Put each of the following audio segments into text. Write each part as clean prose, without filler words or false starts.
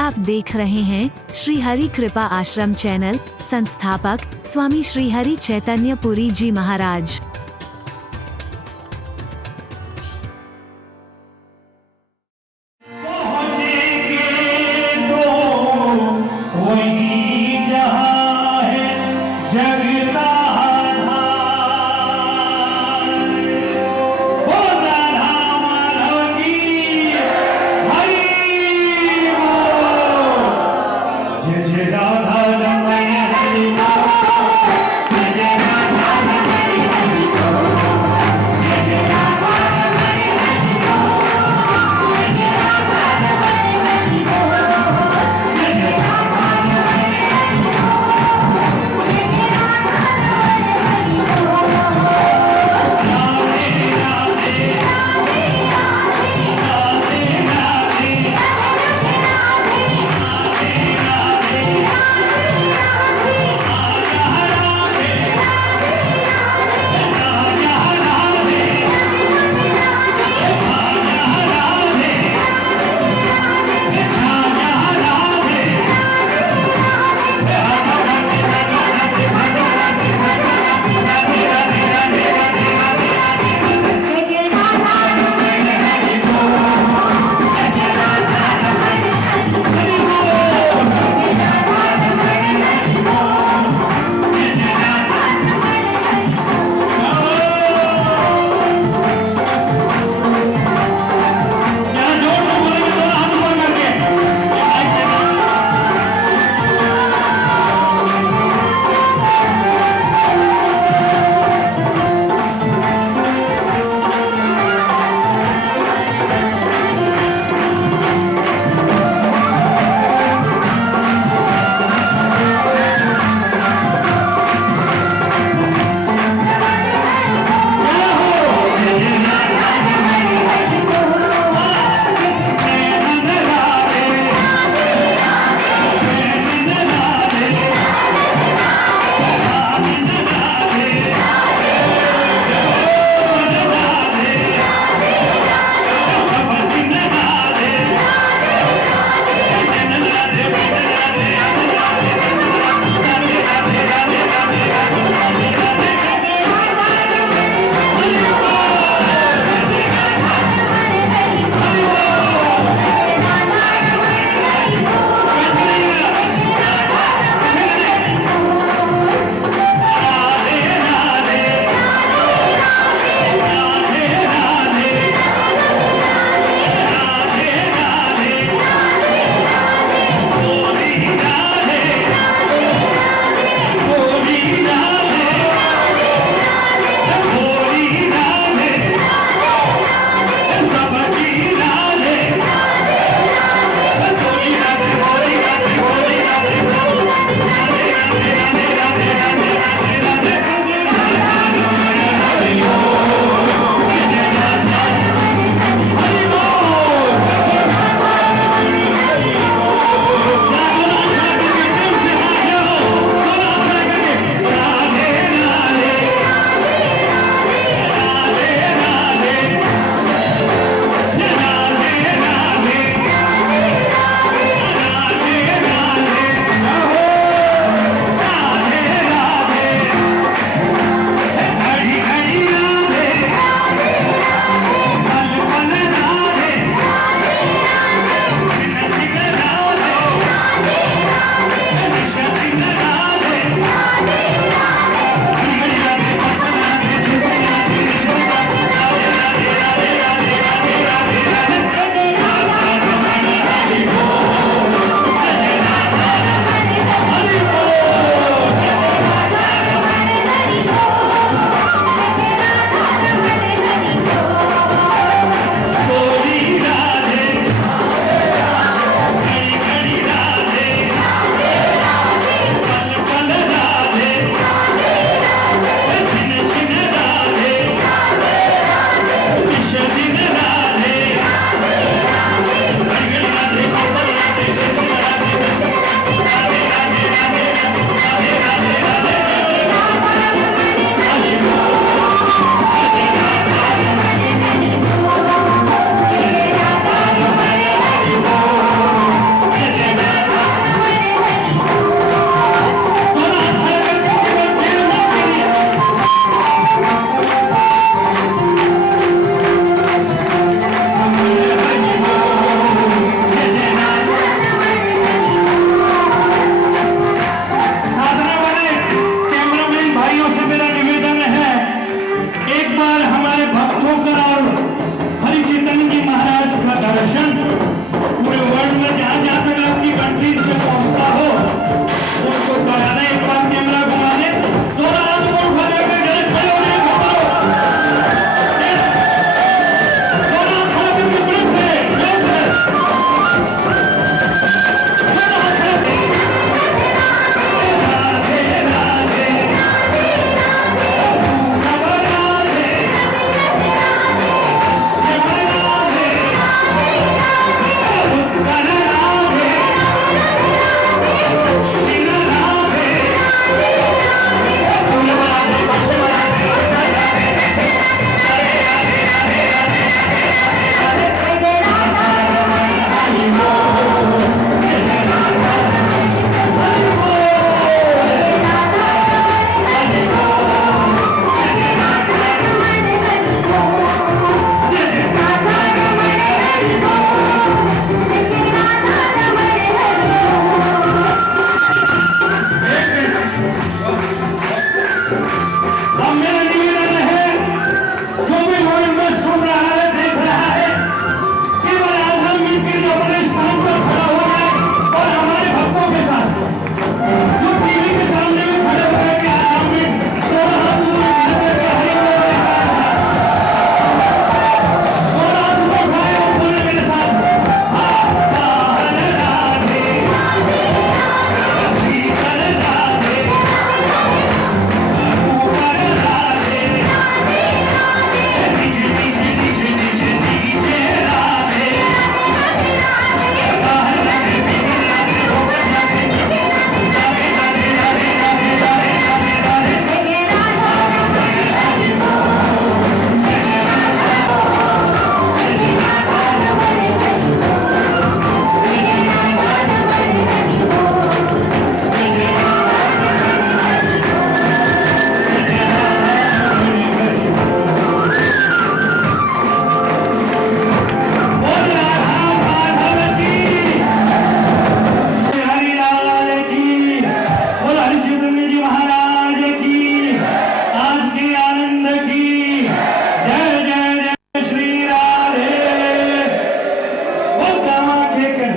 आप देख रहे हैं श्री हरि कृपा आश्रम चैनल। संस्थापक स्वामी श्री हरि चैतन्य पुरी जी महाराज।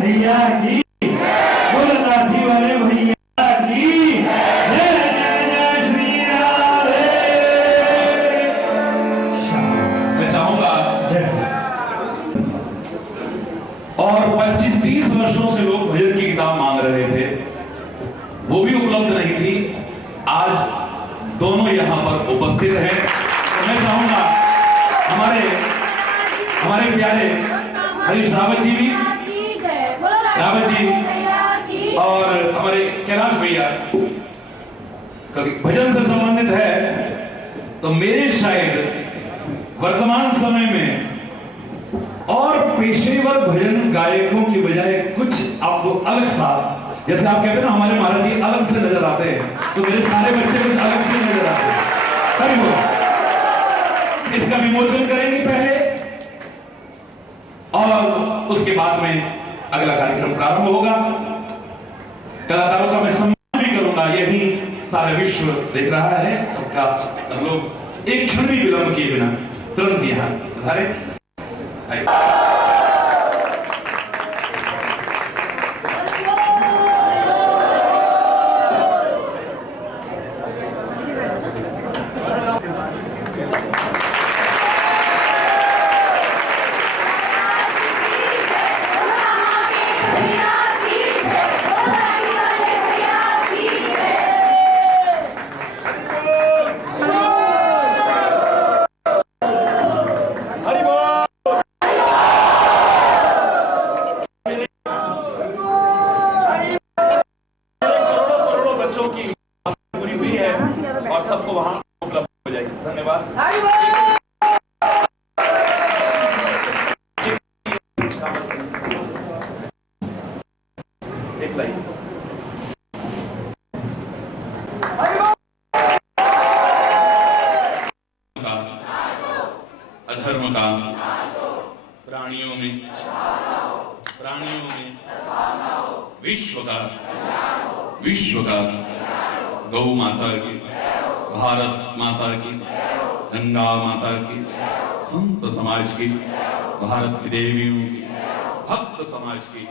भैया की, बोल लाठी वाले भैया की जय जय जय श्री राधे। मैं चाहूंगा जय और 25-30 वर्षों से लोग भजन की किताब मांग रहे थे, वो भी उपलब्ध नहीं थी। आज दोनों यहां पर उपस्थित हैं। तो मैं चाहूंगा हमारे प्यारे हरीश रावत जी भी, रावत जी और हमारे कैलाश भैया, भजन से संबंधित है तो मेरे शायद वर्तमान समय में और पेशेवर भजन गायकों की बजाय कुछ आपको अलग सा, जैसे आप कहते हैं ना हमारे महाराज जी अलग से नजर आते हैं, तो मेरे सारे बच्चे कुछ अलग से नजर आते हैं। इसका विमोचन करेंगे पहले और उसके बाद में अगला कार्यक्रम प्रारंभ होगा। कलाकारों का मैं सम्मान भी करूंगा, यही सारा विश्व देख रहा है, सबका सब लोग एक क्षण भी विलंब किए बिना तुरंत यहां पधारे। सबको वहां उपलब्ध हो जाएगी। धन्यवाद। एक लाइन अधर्म का प्राणियों में विश्व का गौ माता की, भारत माता की, गंगा माता की, संत समाज की, भारत की देवियों की, भक्त समाज की,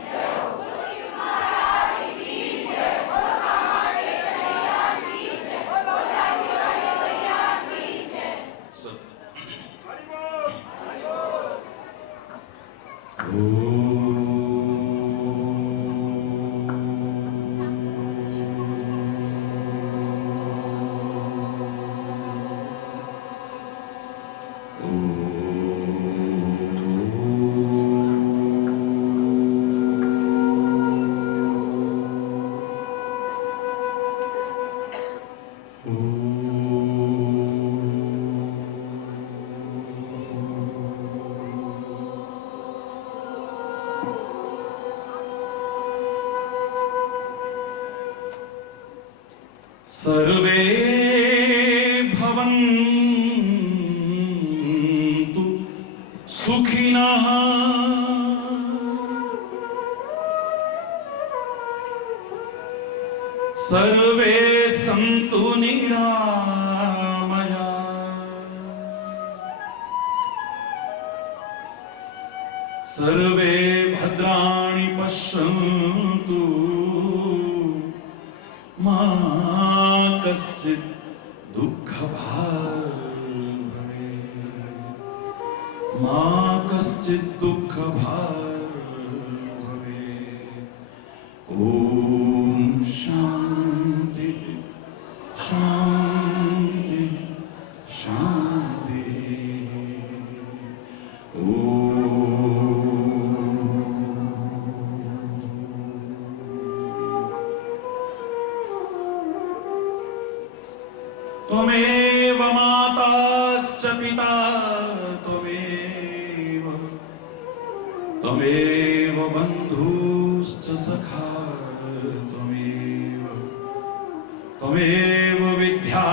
सर्वे भवन्तु सुखिनः सर्वे सन्तु निरामया सर्वे भद्राणि पश्यन्तु मा कश्चित् दुःखभाग् भवेत् मा कश्चित् दुःखभाग् भवेत्। ॐ शान्ति शान्ति शान्ति। त्वमेव माताश्च पिता त्वमेव बन्धुश्च सखा त्वमेव विद्या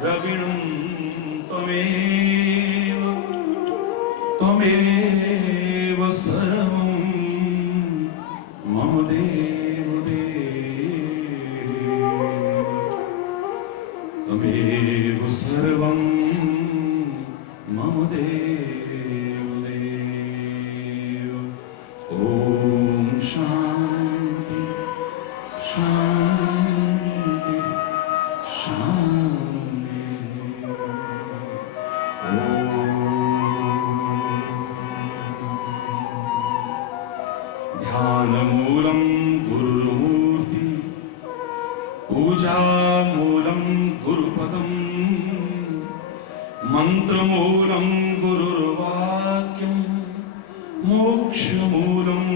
द्रविणं त्वमेव सर्वं मम देव त्वमेव सर्वं मम देव। ॐ ध्यानमूलं गुरुर्मूर्ति पूजामूलं गुरुपदम् मंत्रमूलं गुरुर्वाक्यं मोक्षमूलं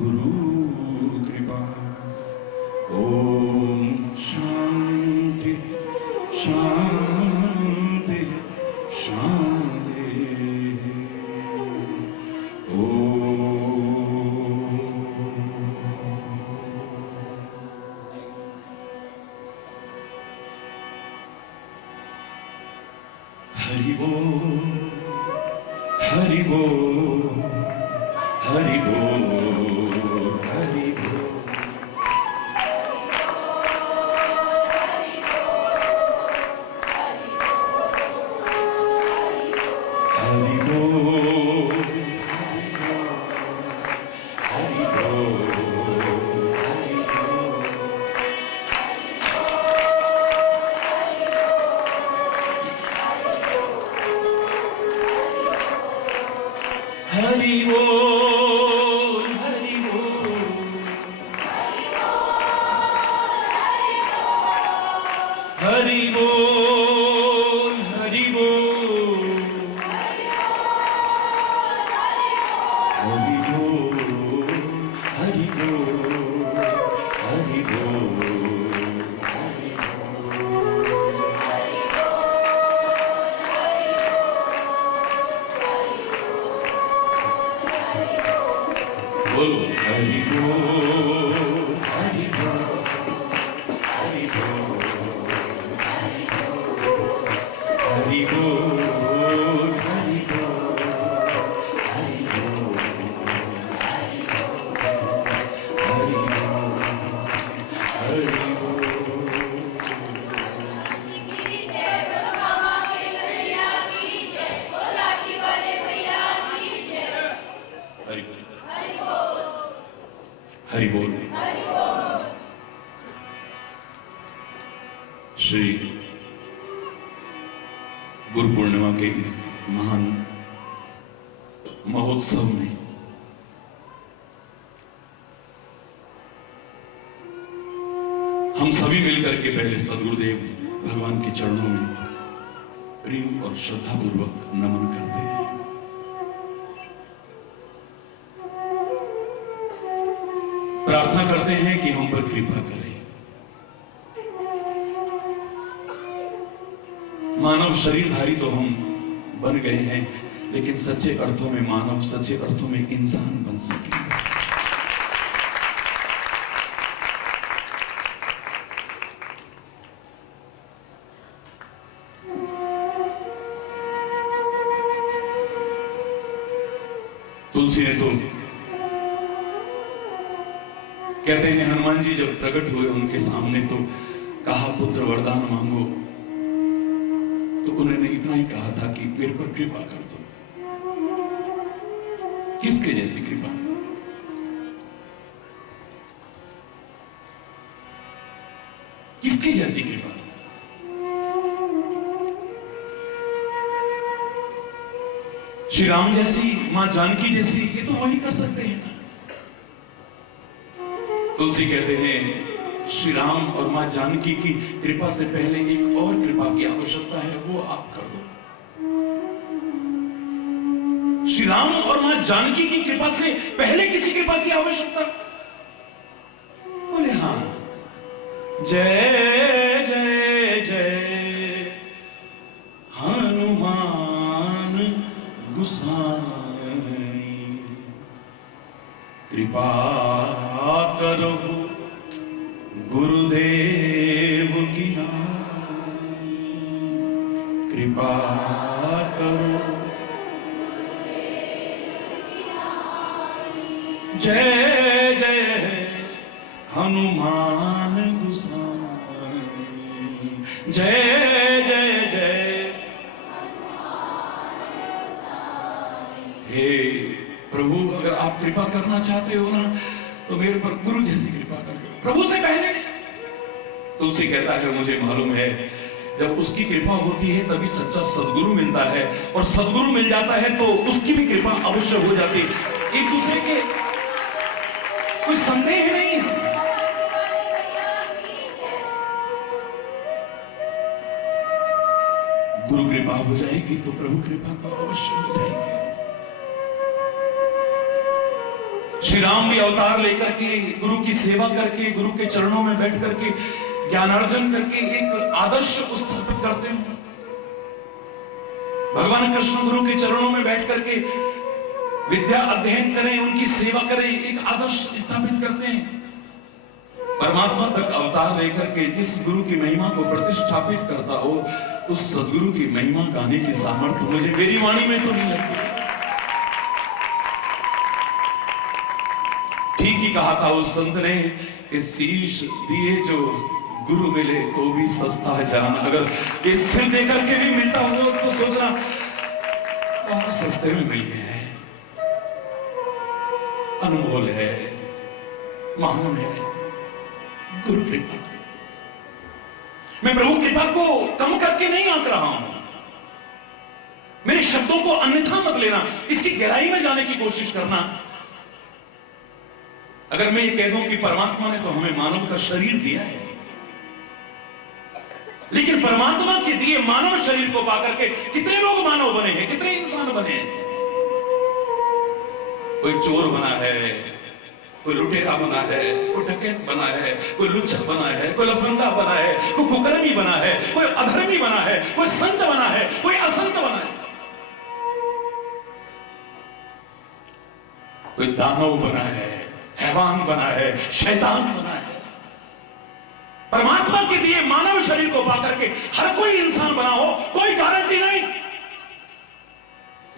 गुरुकृपा। ओम शांति शांति शांति। हरि बोल हरि बोल हरि बोल हरि बोल। हरि बोल हरि बोल हरि बोल हरि बोल। हरि बोल हरि बोल हरि बोल हरि बोल हरि बोल हरि बोल हरि बोल हरि बोल हरि बोल हरि बोल हरि बोल हरि हरि बोल। श्री गुरु पूर्णिमा के इस महान महोत्सव में हम सभी मिलकर के पहले सद्गुरुदेव भगवान के चरणों में प्रेम और श्रद्धा पूर्वक नमन करते हैं। प्रार्थना करते हैं कि हम पर कृपा करें। मानव शरीरधारी तो हम बन गए हैं, लेकिन सच्चे अर्थों में मानव, सच्चे अर्थों में इंसान बन सके। तुलसी ने तो कहते हैं हनुमान जी जब प्रकट हुए उनके सामने तो कहा पुत्र वरदान मांगो, तो उन्होंने इतना ही कहा था कि मेरे पर कृपा कर दो। किसके जैसी कृपा? किसके जैसी कृपा? श्री राम जैसी, मां जानकी जैसी, ये तो वही कर सकते हैं। तुलसी कहते हैं श्री राम और मां जानकी की कृपा से पहले एक और कृपा की आवश्यकता है, वो आप कर दो। श्री राम और मां जानकी की कृपा से पहले किसी कृपा की आवश्यकता? बोले हाँ। जय जय जय हनुमान गुसाई, कृपा करो गुरुदेव की नाई, कृपा करो। जय जय हनुमान गुसाई, जय जय जय। हे प्रभु, अगर आप कृपा करना चाहते हो ना, तो मेरे पर गुरु जैसी कृपा कर दो, प्रभु से पहले। तुलसी कहता है मुझे मालूम है, जब उसकी कृपा होती है तभी सच्चा सद्गुरु मिलता है, और सद्गुरु मिल जाता है तो उसकी भी कृपा अवश्य हो जाती है। एक दूसरे के कोई संदेह नहीं इसमें। गुरु कृपा हो जाएगी तो प्रभु कृपा तो अवश्य हो जाएगी। श्री राम भी अवतार लेकर के गुरु की सेवा करके, गुरु के चरणों में बैठ करके ज्ञानार्जन करके एक आदर्श स्थापित करते हैं। भगवान कृष्ण गुरु के चरणों में बैठ करके विद्या अध्ययन करें, उनकी सेवा करें, एक आदर्श स्थापित करते हैं। परमात्मा तक अवतार लेकर के जिस गुरु की महिमा को प्रतिष्ठापित करता हो, उस सदगुरु की महिमा गाने की सामर्थ्य मुझे मेरी वाणी में तो नहीं लगती। ठीक ही कहा था उस संत ने कि शीश दिए जो गुरु मिले तो भी सस्ता जान। अगर इस सिर देकर के भी मिलता हो तो सोचना बहुत सस्ते में मिल गया है, अनमोल है, महान है गुरु कृपा। मैं प्रभु कृपा को कम करके नहीं आंक रहा हूं, मेरे शब्दों को अन्यथा मत लेना, इसकी गहराई में जाने की कोशिश करना। अगर मैं ये कह दूं कि परमात्मा ने तो हमें मानव का शरीर दिया है, लेकिन परमात्मा के दिए मानव शरीर को पाकर के कितने लोग मानव बने हैं, कितने इंसान बने हैं। कोई चोर बना है, कोई लुटेरा बना है, कोई डकैत बना है, कोई लुच्चर बना है, कोई लफंगा बना है, कोई कुकर्मी बना है, कोई अधर्मी बना है, कोई संत बना है, कोई असंत बना है, कोई दानव बना है, हैवान बना है, शैतान बना है। परमात्मा के दिए मानव शरीर को पाकर के हर कोई इंसान बना हो, कोई गारंटी नहीं,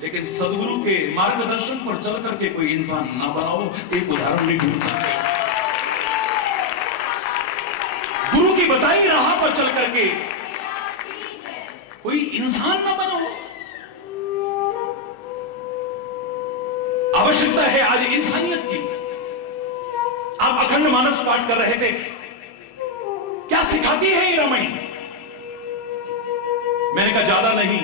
लेकिन सदगुरु के मार्गदर्शन पर चल करके कोई इंसान ना बनाओ। एक उदाहरण भी ढूंढ सकते हैं, गुरु की बताई राह पर चल करके कोई इंसान ना बनाओ। आवश्यकता है आज इंसानियत की। आप अखंड मानस पाठ कर रहे थे, क्या सिखाती है ये रामायण? मैंने कहा ज्यादा नहीं,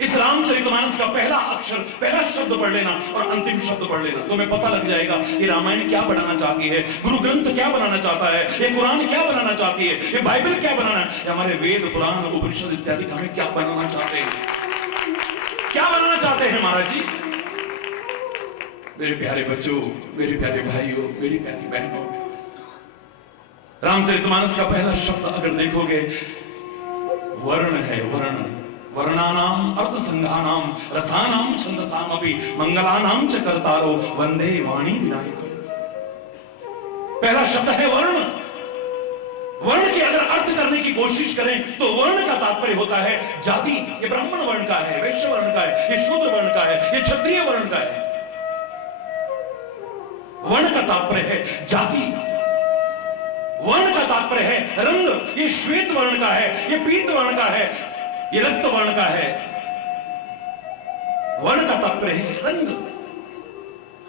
इस रामचरितमानस का पहला अक्षर, पहला शब्द पढ़ लेना और अंतिम शब्द पढ़ लेना, तुम्हें पता लग जाएगा ये रामायण क्या बनाना चाहती है, गुरु ग्रंथ क्या बनाना चाहता है, ये कुरान क्या बनाना चाहती है, ये बाइबल क्या बनाना है, ये हमारे वेद पुराण उपनिषद इत्यादि हमें क्या बनाना चाहते हैं, क्या बनाना चाहते हैं महाराज जी। मेरे प्यारे बच्चों, मेरे प्यारे भाइयों, मेरी प्यारी बहनों, रामचरितमानस का पहला शब्द अगर देखोगे वर्ण है, वर्ण। वर्णानाम अर्थ संघानाम रसानाम छंदसाम अपि मंगलानाम च कर्तारो वंदे वाणी विनायको। पहला शब्द है वर्ण। वर्ण के अगर अर्थ करने की कोशिश करें तो वर्ण का तात्पर्य होता है जाति। ये ब्राह्मण वर्ण का है, वैश्य वर्ण का है, ये शूद्र वर्ण का है, ये क्षत्रिय वर्ण का है। वर्ण का तात्पर्य है जाति, वर्ण का तात्पर्य है रंग। ये श्वेत वर्ण का है, ये पीत वर्ण का है, ये रक्त वर्ण का है। वर्ण का तात्पर्य है रंग।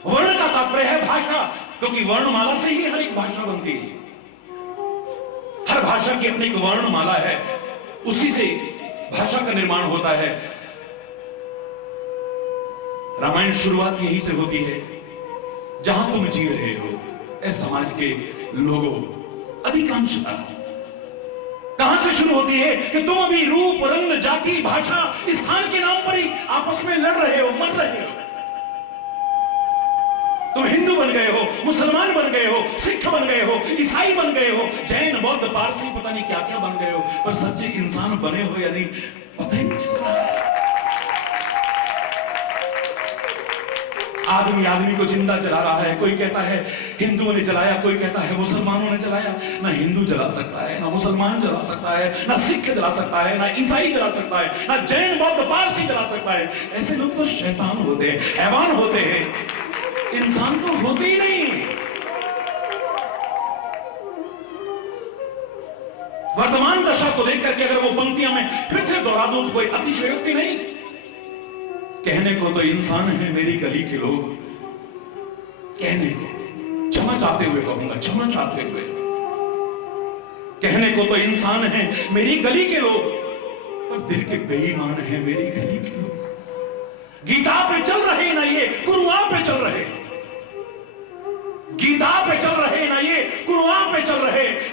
वर्ण का तात्पर्य है भाषा, क्योंकि वर्णमाला से ही हर एक भाषा बनती है। हर भाषा की अपनी एक वर्णमाला है, उसी से भाषा का निर्माण होता है। रामायण शुरुआत यही से होती है, जहां तुम जी रहे हो इस समाज के लोगों, अधिकांशता कहां से शुरू होती है कि तुम अभी रूप, रंग, जाति, भाषा, स्थान के नाम पर ही आपस में लड़ रहे हो, मर रहे हो। तुम हिंदू बन गए हो, मुसलमान बन गए हो, सिख बन गए हो, ईसाई बन गए हो, जैन, बौद्ध, पारसी, पता नहीं क्या क्या बन गए हो, पर सच्चे इंसान बने हो या नहीं पता ही नहीं चल रहा है। आदमी आदमी को जिंदा जला रहा है। कोई कहता है हिंदुओं ने जलाया, कोई कहता है मुसलमानों ने जलाया। ना हिंदू जला सकता है, ना मुसलमान जला सकता है, ना सिख जला सकता है, ना ईसाई जला सकता है, ना जैन, बौद्ध, पारसी जला सकता है। ऐसे लोग तो शैतान होते हैं, हैवान होते हैं, इंसान तो होते ही नहीं। वर्तमान दशा को देख करके अगर वो पंक्तियां मैं फिर से दोहरा दूं तो कोई अतिशयोक्ति नहीं। कहने को तो इंसान है मेरी गली के लोग, कहने को क्षमा चाहते हुए कहूंगा, क्षमा चाहते हुए, कहने को तो इंसान है मेरी गली के लोग, पर दिल के बेईमान है मेरी गली के लोग। गीता पे चल रहे ना ये गुरुआ पे चल रहे,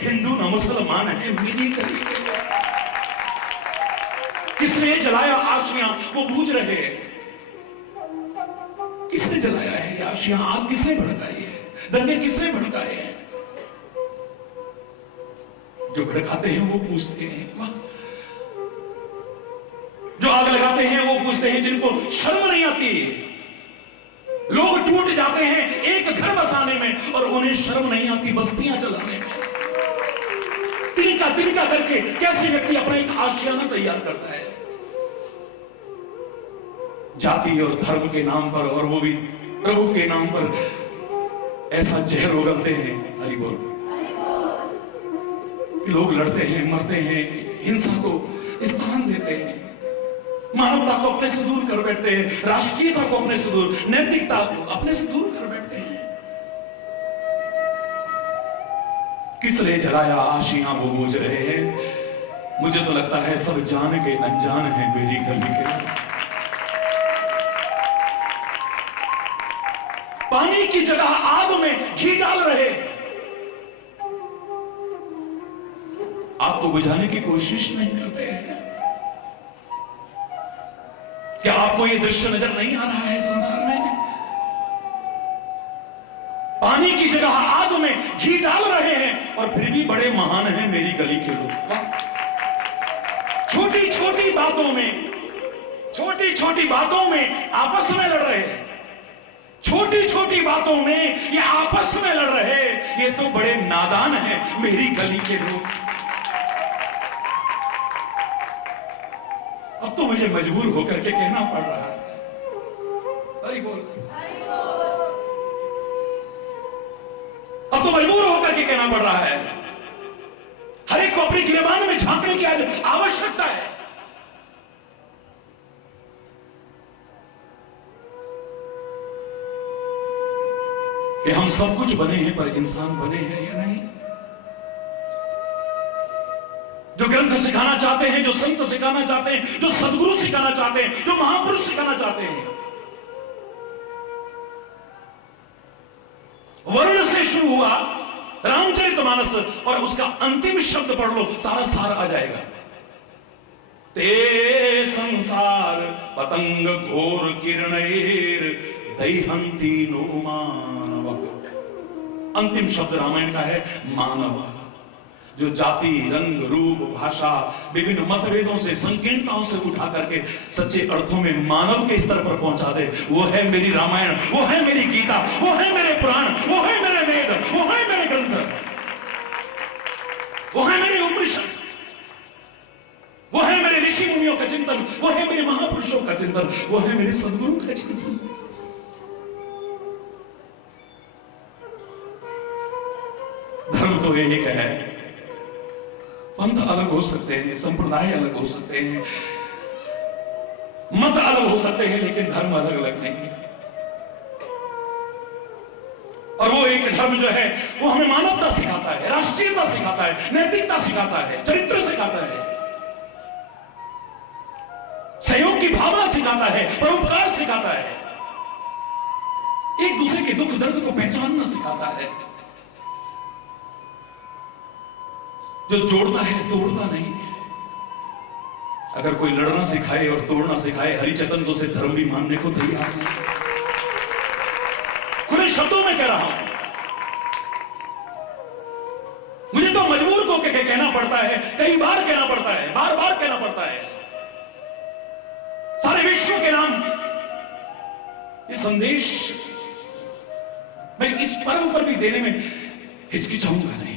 हिंदू न मुसलमान है मेरी गली के लोग। किसने जलाया आशियां वो बूझ रहे हैं। किसने जलाया है आशियां, आग किसने भड़काई है, दंगे किसने भड़काए हैं? जो भड़काते हैं वो पूछते हैं वाह, जो आग लगाते हैं वो पूछते हैं जिनको शर्म नहीं आती। लोग टूट जाते हैं एक घर बसाने में और उन्हें शर्म नहीं आती बस्तियां चलाने में। तिनका तिनका करके कैसे व्यक्ति अपना एक आशियाना तैयार करता है जाति और धर्म के नाम पर, और वो भी प्रभु के नाम पर ऐसा जहर उगलते हैं। हरि बोल। लोग लड़ते हैं, मरते हैं, हिंसा को स्थान देते हैं, मानवता को अपने से दूर कर बैठते हैं, राष्ट्रीयता को अपने से दूर, नैतिकता को अपने से दूर कर बैठते हैं। किसने जलाया आशियां वो बूझ रहे हैं। मुझे तो लगता है सब जान के अनजान हैं मेरी गली के। पानी की जगह आग में घी डाल रहे हैं। आग को बुझाने की कोशिश नहीं करते हैं। क्या आपको यह दृश्य नजर नहीं आ रहा है संसार में? पानी की जगह आग में घी डाल रहे हैं और फिर भी बड़े महान हैं मेरी गली के लोग। छोटी छोटी बातों में, छोटी छोटी बातों में आपस में लड़ रहे हैं। छोटी छोटी बातों में ये आपस में लड़ रहे हैं। ये तो बड़े नादान हैं मेरी गली के लोग। अब तो मुझे मजबूर होकर के कहना पड़ रहा है। हरि बोल। अब तो मजबूर होकर के कहना पड़ रहा है। हर एक को अपनी गिरबान में झांकने की आज आवश्यकता है। कि हम सब कुछ बने हैं पर इंसान बने हैं या नहीं। जो ग्रंथ सिखाना चाहते हैं, जो संत सिखाना चाहते हैं, जो सदगुरु सिखाना चाहते हैं, जो महापुरुष सिखाना चाहते हैं, वर्ण से शुरू हुआ रामचरितमानस और उसका अंतिम शब्द पढ़ लो, सारा सार आ जाएगा। ते संसार पतंग घोर किरणैर दैहंती नो मानव। अंतिम शब्द रामायण का है मानव। जो जाति, रंग, रूप, भाषा, विभिन्न मतभेदों से, संकीर्णताओं से उठा करके सच्चे अर्थों में मानव के स्तर पर पहुंचा दे, वो है मेरी रामायण, वो है मेरी गीता, वो है मेरे पुराण, वो है मेरे वेद, वो है मेरे ग्रंथ, वो है मेरे उपनिषद, वो है मेरे ऋषि मुनियों का चिंतन, वो है मेरे महापुरुषों का चिंतन, वो है मेरे सदगुरु का चिंतन। धर्म तो एक है, पंथ अलग हो सकते हैं, संप्रदाय अलग हो सकते हैं, मत अलग हो सकते हैं, लेकिन धर्म अलग अलग नहीं है। और वो एक धर्म जो है वो हमें मानवता सिखाता है, राष्ट्रीयता सिखाता है, नैतिकता सिखाता है, चरित्र सिखाता है, सहयोग की भावना सिखाता है, परोपकार सिखाता है, एक दूसरे के दुख दर्द को पहचानना सिखाता है। जो जोड़ता है तोड़ता नहीं है। अगर कोई लड़ना सिखाए और तोड़ना सिखाए, हरिचंदन तो उसे धर्म भी मानने को तैयार नहीं। खुले शब्दों में कह रहा हूं, मुझे तो मजबूर को कहना पड़ता है, कई बार कहना पड़ता है, बार बार कहना पड़ता है। सारे विश्व के नाम ये संदेश मैं इस पर्व पर भी देने में हिचकिचाऊंगा नहीं।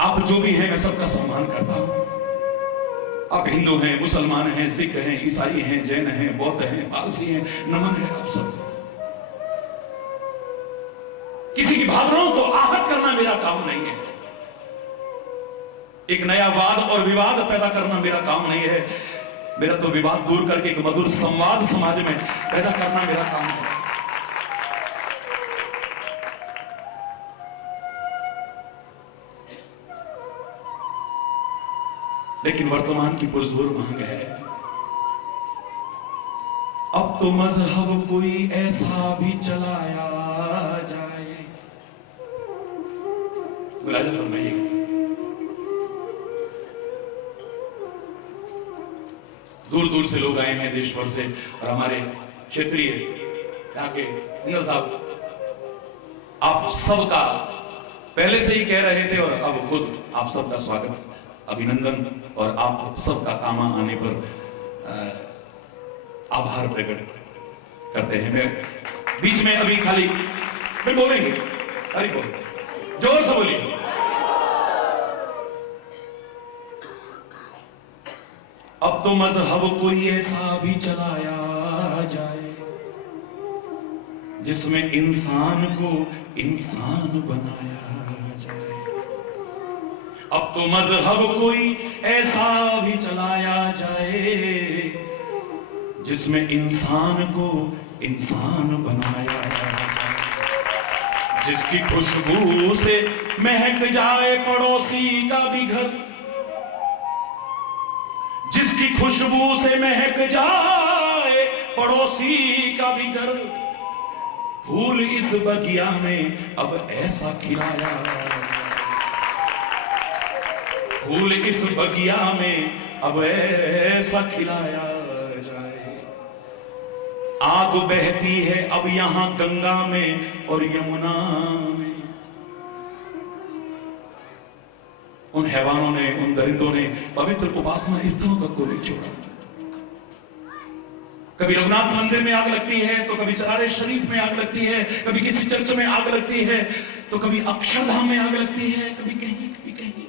आप जो भी हैं मैं सबका सम्मान करता हूं। आप हिंदू हैं, मुसलमान हैं, सिख हैं, ईसाई हैं, जैन हैं, बौद्ध हैं, पारसी हैं, नमन है आप सब। किसी की भावनाओं को आहत करना मेरा काम नहीं है। एक नया वाद और विवाद पैदा करना मेरा काम नहीं है। मेरा तो विवाद दूर करके एक मधुर संवाद समाज में पैदा करना मेरा काम है। लेकिन वर्तमान की पुरजोर मांग है, अब तो मजहब कोई ऐसा भी चलाया जाए। मुलाजा फरमाइएगा। दूर दूर से लोग आए हैं, देश भर से, और हमारे क्षेत्रीय यहाँ के इंद्र साहब, आप सबका पहले से ही कह रहे थे और अब खुद आप सबका स्वागत, अभिनंदन और आप सबका कामा आने पर आभार प्रकट करते हैं। मैं बीच में अभी खाली फिर बोलेंगे, अरे बोल जोर से बोलिए। अब तो मजहब कोई ऐसा भी चलाया जाए जिसमें इंसान को इंसान बनाया जाए। अब तो मजहब कोई ऐसा भी चलाया जाए जिसमें इंसान को इंसान बनाया जाए। जिसकी खुशबू से महक जाए पड़ोसी का भी घर, जिसकी खुशबू से महक जाए पड़ोसी का भी घर, फूल इस बगिया में अब ऐसा खिलाया, फूल इस बगिया में अब ऐसा खिलाया जाए। आग बहती है अब यहां गंगा में और यमुना में। उन हैवानों ने, उन दरिंदों ने पवित्र उपासना स्थलों तक को नहीं छोड़ा। कभी रघुनाथ मंदिर में आग लगती है, तो कभी चरारे शरीफ में आग लगती है, कभी किसी चर्च में आग लगती है, तो कभी अक्षरधाम में आग लगती है, कभी कहीं कभी कहीं।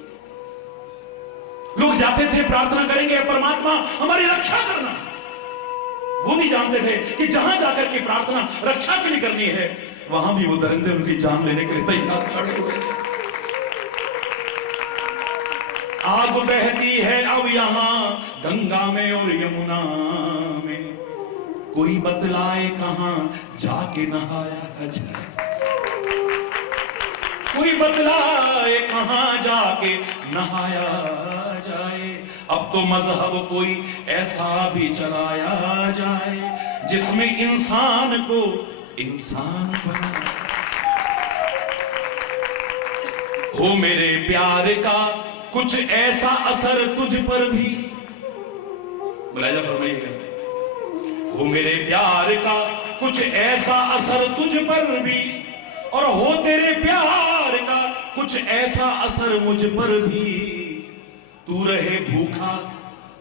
लोग जाते थे, प्रार्थना करेंगे परमात्मा हमारी रक्षा करना। वो नहीं जानते थे कि जहां जाकर के प्रार्थना रक्षा के लिए करनी है, वहां भी वो दरिंदे उनकी जान लेने के लिए तैयार खड़े हुए। आग बहती है अब यहां गंगा में और यमुना में, कोई बतलाए कहां जाके नहाया जाए, कोई बतलाए कहां जाके नहाया जाए। अब तो मजहब कोई ऐसा भी चलाया जाए जिसमें इंसान को इंसान बनाए। हो मेरे प्यार का कुछ ऐसा असर तुझ पर भी, मुलाजा फरमाइएगा। हो मेरे प्यार का कुछ ऐसा असर तुझ पर भी, और हो तेरे प्यार का कुछ ऐसा असर मुझ पर भी। तू रहे भूखा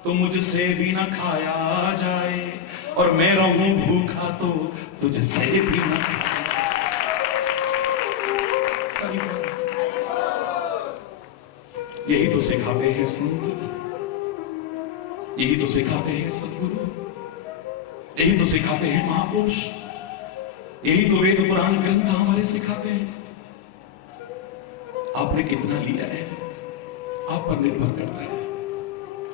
तो मुझसे भी न खाया जाए, और मैं रहूं भूखा तो तुझसे भी न खाया। यही तो सिखाते हैं संत, यही तो सिखाते हैं सदगुरु, यही तो सिखाते हैं महापुरुष, यही तो वेद पुराण ग्रंथ हमारे सिखाते हैं। आपने कितना लिया है आप पर निर्भर करता है।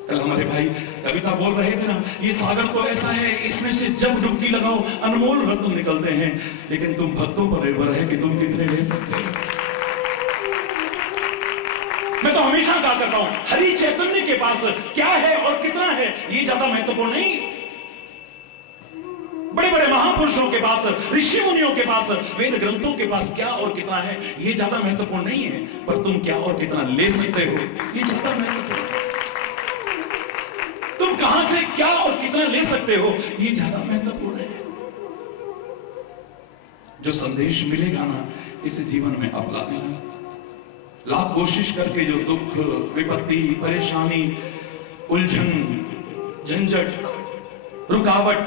कल हमारे भाई कविता बोल रहे थे ना, ये सागर तो ऐसा है, इसमें से जब डुबकी लगाओ अनमोल रत्न निकलते हैं, लेकिन तुम भक्तों पर निर्भर है कि तुम कितने ले सकते हो। मैं तो हमेशा कहा करता हूं, हरि चैतन्य के पास क्या है और कितना है ये ज्यादा महत्वपूर्ण नहीं। बड़े बड़े महापुरुषों के पास, ऋषि मुनियों के पास, वेद ग्रंथों के पास क्या और कितना है ये ज्यादा महत्वपूर्ण नहीं है, पर तुम क्या और कितना ले सकते हो ये ज्यादा महत्वपूर्ण है। तुम कहां से क्या और कितना ले सकते हो ये ज्यादा महत्वपूर्ण है। जो संदेश मिलेगा ना, इस जीवन में आप ला लेना। लाख कोशिश करके जो दुख, विपत्ति, परेशानी, उलझन, झंझट, रुकावट,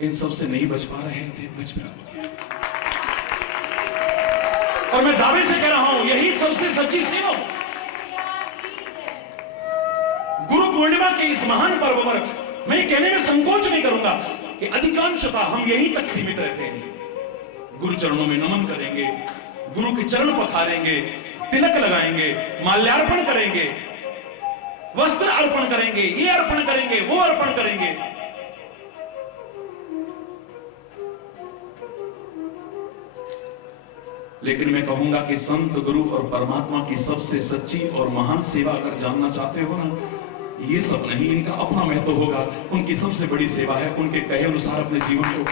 इन सब से नहीं बच पा रहे थे, बच पा। और मैं दावे से कह रहा हूं, यही सबसे सच्ची सेवा। गुरु पूर्णिमा के इस महान पर्व पर मैं कहने में संकोच नहीं करूंगा कि अधिकांशतः हम यहीं तक सीमित रहते हैं। गुरु चरणों में नमन करेंगे, गुरु के चरण पखारेंगे, तिलक लगाएंगे, माल्यार्पण करेंगे, वस्त्र अर्पण करेंगे, ये अर्पण करेंगे, वो अर्पण करेंगे। लेकिन मैं कहूंगा कि संत, गुरु और परमात्मा की सबसे सच्ची और महान सेवा अगर जानना चाहते हो ना, ये सब नहीं, इनका अपना महत्व होगा। उनकी सबसे बड़ी सेवा है उनके कहे अनुसार अपने जीवन को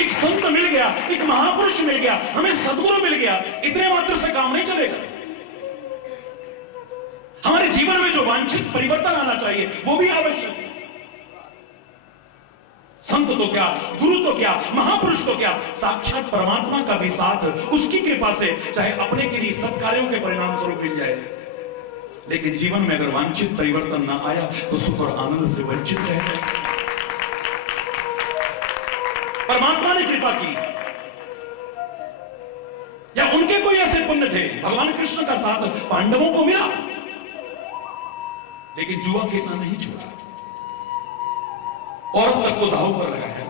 एक संत मिल गया, एक महापुरुष मिल गया, हमें सद्गुरु मिल गया, इतने मात्र से काम नहीं चलेगा। हमारे जीवन में जो वांछित परिवर्तन आना चाहिए वो भी आवश्यक है। संत तो क्या, गुरु तो क्या, महापुरुष तो क्या, साक्षात परमात्मा का भी साथ उसकी कृपा से चाहे अपने के लिए सत्कार्यों के परिणाम स्वरूप मिल जाए, लेकिन जीवन में अगर वांछित परिवर्तन ना आया तो सुख और आनंद से वंचित रह गए। परमात्मा ने कृपा की या उनके कोई ऐसे पुण्य थे, भगवान कृष्ण का साथ पांडवों को मिला, लेकिन जुआ खेलना नहीं छोड़ा, औरत तक को दांव पर लगाया,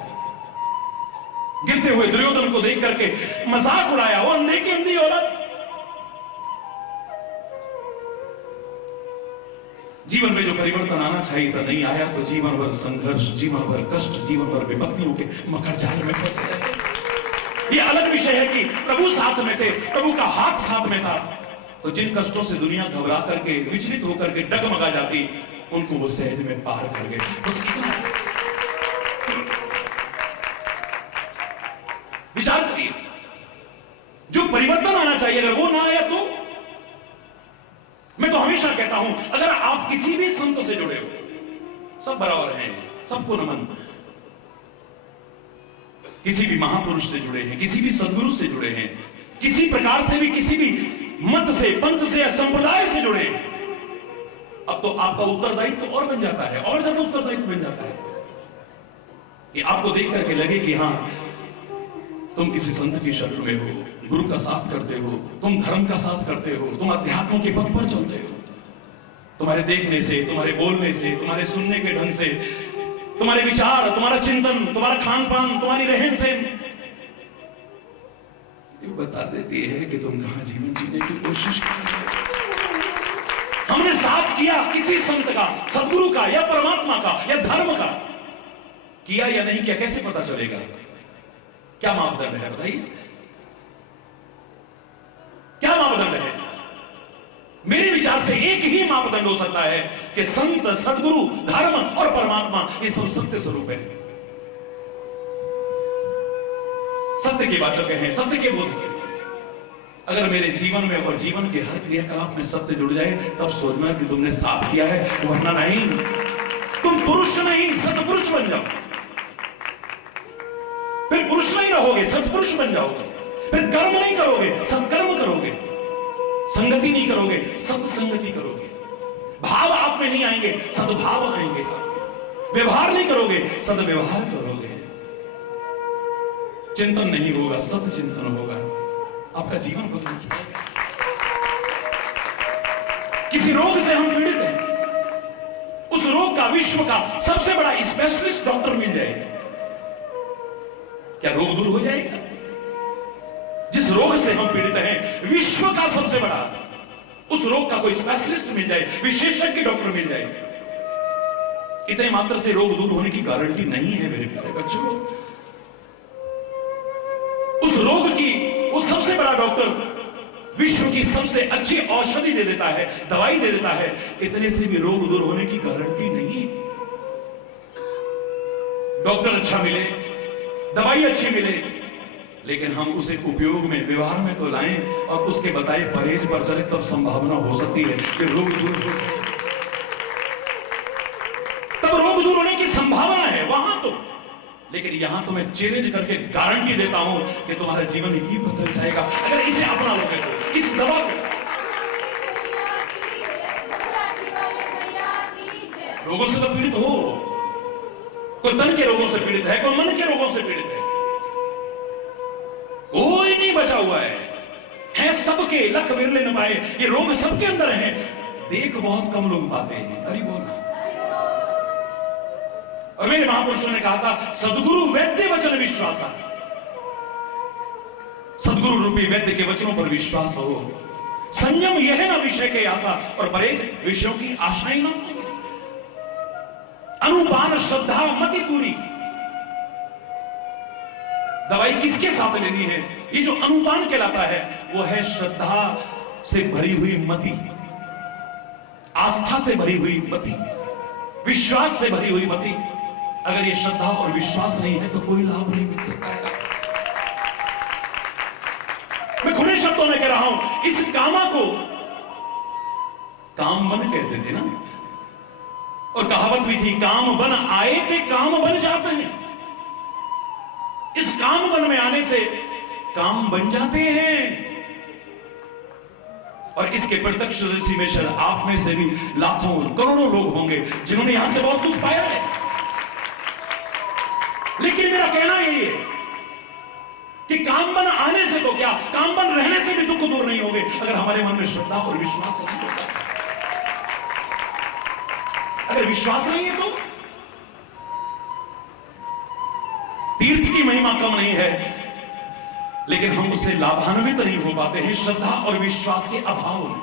गिरते हुए दुर्योधन को देख करके मजाक उड़ाया, वो अंधे की अंधी औरत। जीवन में जो परिवर्तन आना चाहिए था नहीं आया, तो जीवन भर संघर्ष, जीवन भर कष्ट, जीवन भर विपत्तियों के मकर जाल में फंसे रहे। ये अलग विषय है कि प्रभु साथ में थे, प्रभु का हाथ साथ में था, तो जिन कष्टों से दुनिया घबरा करके, विचलित होकर के डगमगा जाती, उनको वो सहज में पार कर गए। बस इतना विचार करिए, जो परिवर्तन आना चाहिए अगर वो ना आया तो मैं तो हमेशा कहता हूं, अगर आप किसी भी संत से जुड़े हो, सब बराबर हैं, सबको नमन, किसी भी महापुरुष से जुड़े हैं, किसी भी सद्गुरु से जुड़े हैं, किसी प्रकार से भी किसी भी मत से, पंथ से या संप्रदाय से जुड़े हैं, अब तो आपका उत्तरदायित्व और बन जाता है, और ज्यादा उत्तरदायित्व बन जाता है कि आपको देख करके लगे कि हां तुम किसी संत की शरण में हो, गुरु का साथ करते हो, तुम धर्म का साथ करते हो, तुम अध्यात्म के पथ पर चलते हो। तुम्हारे देखने से, तुम्हारे बोलने से, तुम्हारे सुनने के ढंग से, तुम्हारे विचार, तुम्हारा चिंतन, तुम्हारा खान पान, तुम्हारी रहन सहन ये बता देती है कि तुम कहां जीवन जीने की कोशिश कर रहे हो। हमने साथ किया किसी संत का, सदगुरु का या परमात्मा का या धर्म का, किया या नहीं किया कैसे पता चलेगा? क्या मापदंड है बताइए, क्या मापदंड है? मेरे विचार से एक ही मापदंड हो सकता है कि संत, सदगुरु, धर्म और परमात्मा ये सब सत्य स्वरूप है, सत्य के वाचक हैं, सत्य के बोधक हैं। अगर मेरे जीवन में और जीवन के हर क्रियाकलाप में सत्य जुड़ जाए तब सोचना कि तुमने साथ किया है, वरना नहीं। तुम पुरुष नहीं सत्पुरुष बन जाओ, फिर पुरुष नहीं रहोगे, सत्पुरुष बन जाओगे। फिर कर्म नहीं करोगे, सत्कर्म करोगे। संगति नहीं करोगे, सत्संगति करोगे। भाव आप में नहीं आएंगे, सद्भाव आएंगे। व्यवहार नहीं करोगे, सद्व्यवहार करोगे। चिंतन नहीं होगा, सत्चिंतन होगा। आपका जीवन बदल जाएगा। किसी रोग से हम पीड़ित हैं, उस रोग का विश्व का सबसे बड़ा स्पेशलिस्ट डॉक्टर मिल जाएगा, क्या रोग दूर हो जाएगा? जिस रोग से हम पीड़ित हैं, विश्व का सबसे बड़ा, उस रोग का कोई स्पेशलिस्ट मिल जाए, विशेषज्ञ डॉक्टर मिल जाए, इतने मात्र से रोग दूर होने की गारंटी नहीं है मेरे प्यारे बच्चों। उस रोग की वो सबसे बड़ा डॉक्टर विश्व की सबसे अच्छी औषधि दे देता है, दवाई दे देता है, इतने से भी रोग दूर होने की गारंटी नहीं है। डॉक्टर अच्छा मिले, दवाई अच्छी मिले, लेकिन हम उसे उपयोग में, व्यवहार में तो लाएं और उसके बताए परहेज पर चले, तब संभावना हो सकती है कि रोग दूर हो जाए। तब रोग दूर होने की संभावना है वहां तो, लेकिन यहां तो मैं चैलेंज करके गारंटी देता हूं कि तुम्हारा जीवन ही बदल जाएगा अगर इसे अपना लोगे तो, इस दवा को। रोगों से तो पीड़ित हो, कोई तन के रोगों से पीड़ित है, कोई मन के रोगों से पीड़ित है, कोई नहीं बचा हुआ है सबके, लख विरले न पाए। ये रोग सबके अंदर है, देख बहुत कम लोग पाते हैं। हरि बोल। और मेरे महापुरुषों ने कहा था, सदगुरु वैद्य वचन विश्वासा, सदगुरु रूपी वैद्य के वचनों पर विश्वास हो। संयम यह ना विषय के आशा, और परहेज विषयों की आशाएं ना। अनुपान श्रद्धा मति पूरी। दवाई किसके साथ लेनी है? ये जो अनुपान कहलाता है वो है श्रद्धा से भरी हुई मति, आस्था से भरी हुई मति, विश्वास से भरी हुई मति। अगर ये श्रद्धा और विश्वास नहीं है तो कोई लाभ नहीं मिल सकता है। मैं खुले शब्दों में कह रहा हूं, इस कामा को काम बन कहते थे ना, और कहावत भी थी, काम बन आए थे काम बन जाते हैं। इस काम बन में आने से काम बन जाते हैं। और इसके प्रत्यक्षदर्शी में शायद आप में से भी लाखों करोड़ों लोग होंगे जिन्होंने यहां से बहुत कुछ पाया है। लेकिन मेरा कहना यही है कि काम बन आने से तो क्या, काम बन रहने से भी दुख दूर नहीं होंगे अगर हमारे मन में श्रद्धा और विश्वास नहीं होता। अगर विश्वास नहीं है तो तीर्थ की महिमा कम नहीं है, लेकिन हम उससे लाभान्वित नहीं हो पाते हैं श्रद्धा और विश्वास के अभाव में।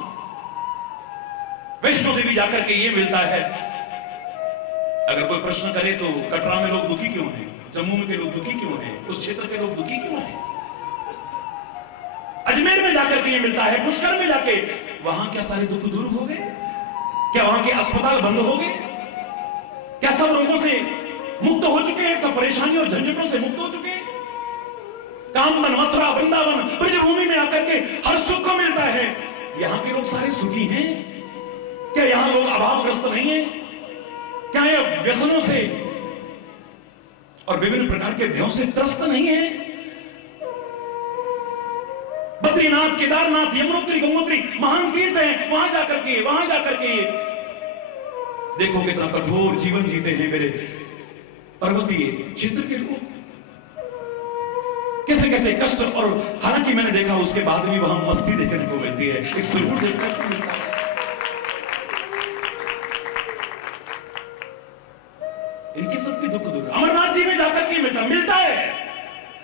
वैष्णो देवी जाकर के ये मिलता है, अगर कोई प्रश्न करे तो कटरा में लोग दुखी क्यों हैं, जम्मू में के लोग दुखी क्यों हैं, उस क्षेत्र के लोग दुखी क्यों हैं। अजमेर में जाकर के ये मिलता है, पुष्कर में जाके वहां क्या सारे दुख दूर हो गए? क्या वहां के अस्पताल बंद हो गए? क्या सब रोगों से मुक्त हो चुके हैं, सब परेशानियों और झंझटों से मुक्त हो चुके हैं? कामबन, मथुरा, वृंदावन, ब्रजभूमि में आकर के हर सुख को मिलता है। यहां के लोग सारे सुखी हैं? क्या यहां लोग अभावग्रस्त नहीं है? क्या ये व्यसनों से और विभिन्न प्रकार के भयों से त्रस्त नहीं है? बद्रीनाथ, केदारनाथ, यमुनोत्री, गंगोत्री महान तीर्थ हैं, वहां जाकर के देखो कितना कठोर जीवन जीते हैं मेरे पर्वतीय क्षेत्र के लोग, कैसे कैसे कष्ट। और हालांकि मैंने देखा उसके बाद भी वहां मस्ती देखने को मिलती है, एक सुरूर देखने को मिलता है। इनकी सबकी दुख दूर। अमरनाथ जी में जाकर के मिलता है,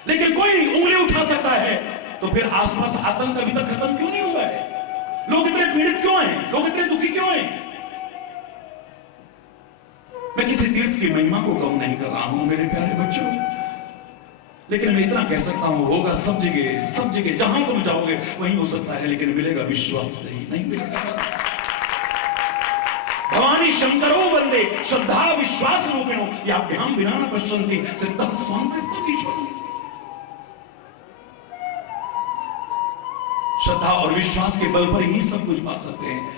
लेकिन कोई उंगली उठा सकता है तो फिर आसपास आतंक अभी तक खत्म क्यों नहीं हुआ है? लोग इतने पीड़ित क्यों हैं? लोग इतने दुखी क्यों हैं? मैं किसी तीर्थ की महिमा को कम नहीं कर रहा हूं मेरे प्यारे बच्चों, लेकिन मैं इतना कह सकता हूं, होगा सब जगह जहां तुम जाओगे वहीं हो सकता है, लेकिन मिलेगा विश्वास से ही नहीं मिलेगा। भवानी शंकरो वंदे श्रद्धा विश्वास रूपिणो याभ्याम विना न पश्यन्ति सिद्धः स्वान्तस्तु ईश्वरः। श्रद्धा और विश्वास के बल पर ही सब कुछ पा सकते हैं।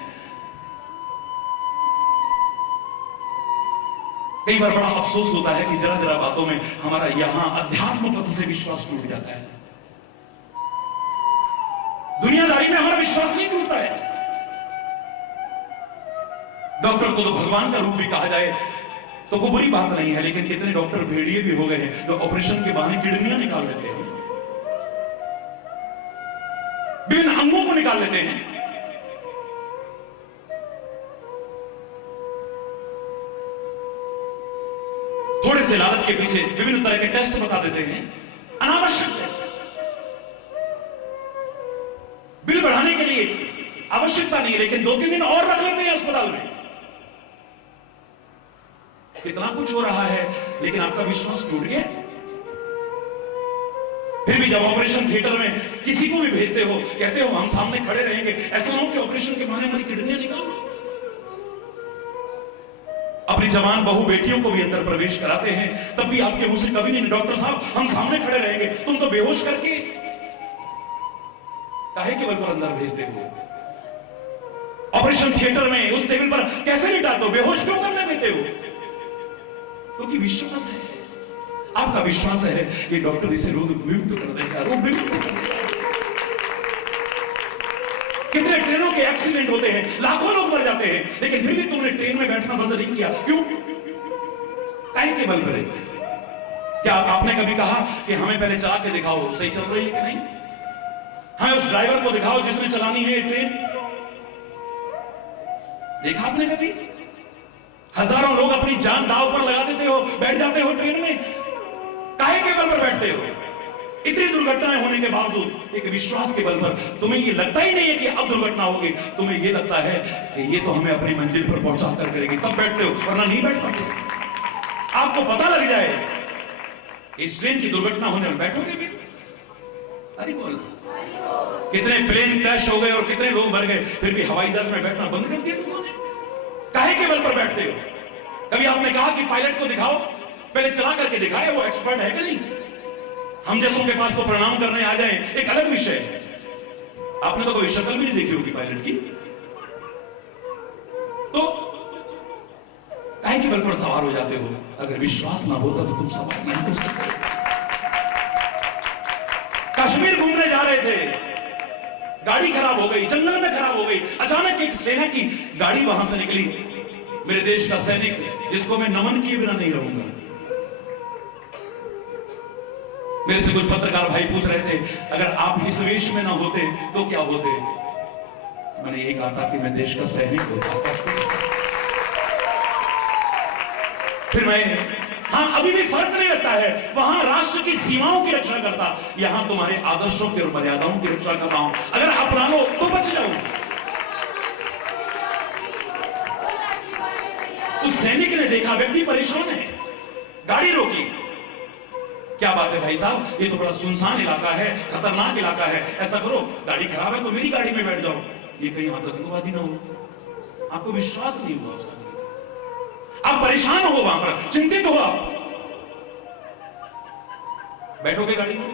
कई बार बड़ा अफसोस होता है कि जरा जरा बातों में हमारा यहां अध्यात्म पथ से विश्वास टूट जाता है, दुनियादारी में हमारा विश्वास नहीं टूटता है। डॉक्टर को तो भगवान का रूप भी कहा जाए तो कोई बुरी बात नहीं है, लेकिन कितने डॉक्टर भेड़िए भी हो गए हैं जो ऑपरेशन के बहाने किडनियां निकाल लेते हैं, विभिन्न अंगों को निकाल लेते हैं। थोड़े से लालच के पीछे विभिन्न तरह के टेस्ट बता देते हैं, अनावश्यक टेस्ट, बिल बढ़ाने के लिए आवश्यकता नहीं, लेकिन 2-3 दिन और रख लेते हैं अस्पताल में। कितना कुछ हो रहा है, लेकिन आपका विश्वास टूट गया। फिर भी जब ऑपरेशन थिएटर में किसी को भी भेजते हो, कहते हो हम सामने खड़े रहेंगे, ऐसा ना हो कि ऑपरेशन के बहाने हमारी किडनियां निकालो। अपनी जवान बहू बेटियों को भी अंदर प्रवेश कराते हैं, तब भी आपके मुंह से कभी नहीं, डॉक्टर साहब हम सामने खड़े रहेंगे, तुम तो बेहोश करके काहे के बल पर अंदर भेजते हो? ऑपरेशन थिएटर में उस टेबल पर कैसे लिटाते हो? बेहोश क्यों करने देते हो? क्योंकि विश्वास है, आपका विश्वास है कि डॉक्टर इसे रोग विमुक्त कर देगा, रोग विमुक्त कर देगा। कितने ट्रेनों के एक्सीडेंट होते हैं, लाखों लोग मर जाते हैं, लेकिन फिर भी तुमने ट्रेन में बैठना बंद नहीं किया, क्यों? काहे के बल पर? क्या आपने कभी कहा कि हमें पहले चला के दिखाओ सही चल रही है कि नहीं? हमें उस ड्राइवर को दिखाओ जिसने चलानी है ट्रेन। देखा आपने कभी? हजारों लोग अपनी जान दांव पर लगा देते हो, बैठ जाते हो ट्रेन में, काहे के बल पर बैठते हो? इतनी दुर्घटनाएं होने के बावजूद एक विश्वास के बल पर तुम्हें ये लगता ही नहीं है कि अब दुर्घटना होगी, तुम्हें ये लगता है कि ये तो हमें अपनी मंजिल पर पहुंचा कर करेगी, तब बैठते हो, वरना नहीं बैठ पाते। आपको पता लग जाए इस ट्रेन की दुर्घटना होने में, बैठोगे भी? अरे बोलना, कितने प्लेन क्रैश हो गए और कितने लोग मर गए, फिर भी हवाई जहाज में बैठना बंद कर दिया तुमने। काहे के बल पर बैठते हो? कभी आपने कहा कि पायलट को दिखाओ, पहले चला करके दिखाए वो एक्सपर्ट है कि नहीं। हम जैसों के पास तो प्रणाम करने आ जाए एक अलग विषय है। आपने तो कभी शक्ल भी नहीं देखी होगी पायलट की, तो काहे के बल पर सवार हो जाते हो? अगर विश्वास ना होता तो तुम सवार नहीं हो सकते। कश्मीर घूमने जा रहे थे, गाड़ी खराब हो गई, जंगल में खराब हो गई। अचानक एक सेना की गाड़ी वहां से निकली। मेरे देश का सैनिक जिसको मैं नमन किए बिना नहीं रहूंगा। मेरे से कुछ पत्रकार भाई पूछ रहे थे अगर आप इस वेश में ना होते तो क्या होते? मैंने ये कहा था कि मैं देश का सैनिक होता। फिर मैं हाँ, अभी भी फर्क नहीं लगता है। वहां राष्ट्र की सीमाओं की रक्षा करता, यहां तुम्हारे आदर्शों की और मर्यादाओं की रक्षा कर रहा हूं। अगर अपना लो तो बच जाओ। उस सैनिक ने देखा व्यक्ति परेशान है, गाड़ी रोकी। क्या बात है भाई साहब, ये तो बड़ा सुनसान इलाका है, खतरनाक इलाका है। ऐसा करो, गाड़ी खराब है तो मेरी गाड़ी में बैठ जाओ, ये कहीं आतंकवादी ना हो। आपको विश्वास नहीं हुआ, आप परेशान हो, वहां पर चिंतित हो, आप बैठोगे गाड़ी में।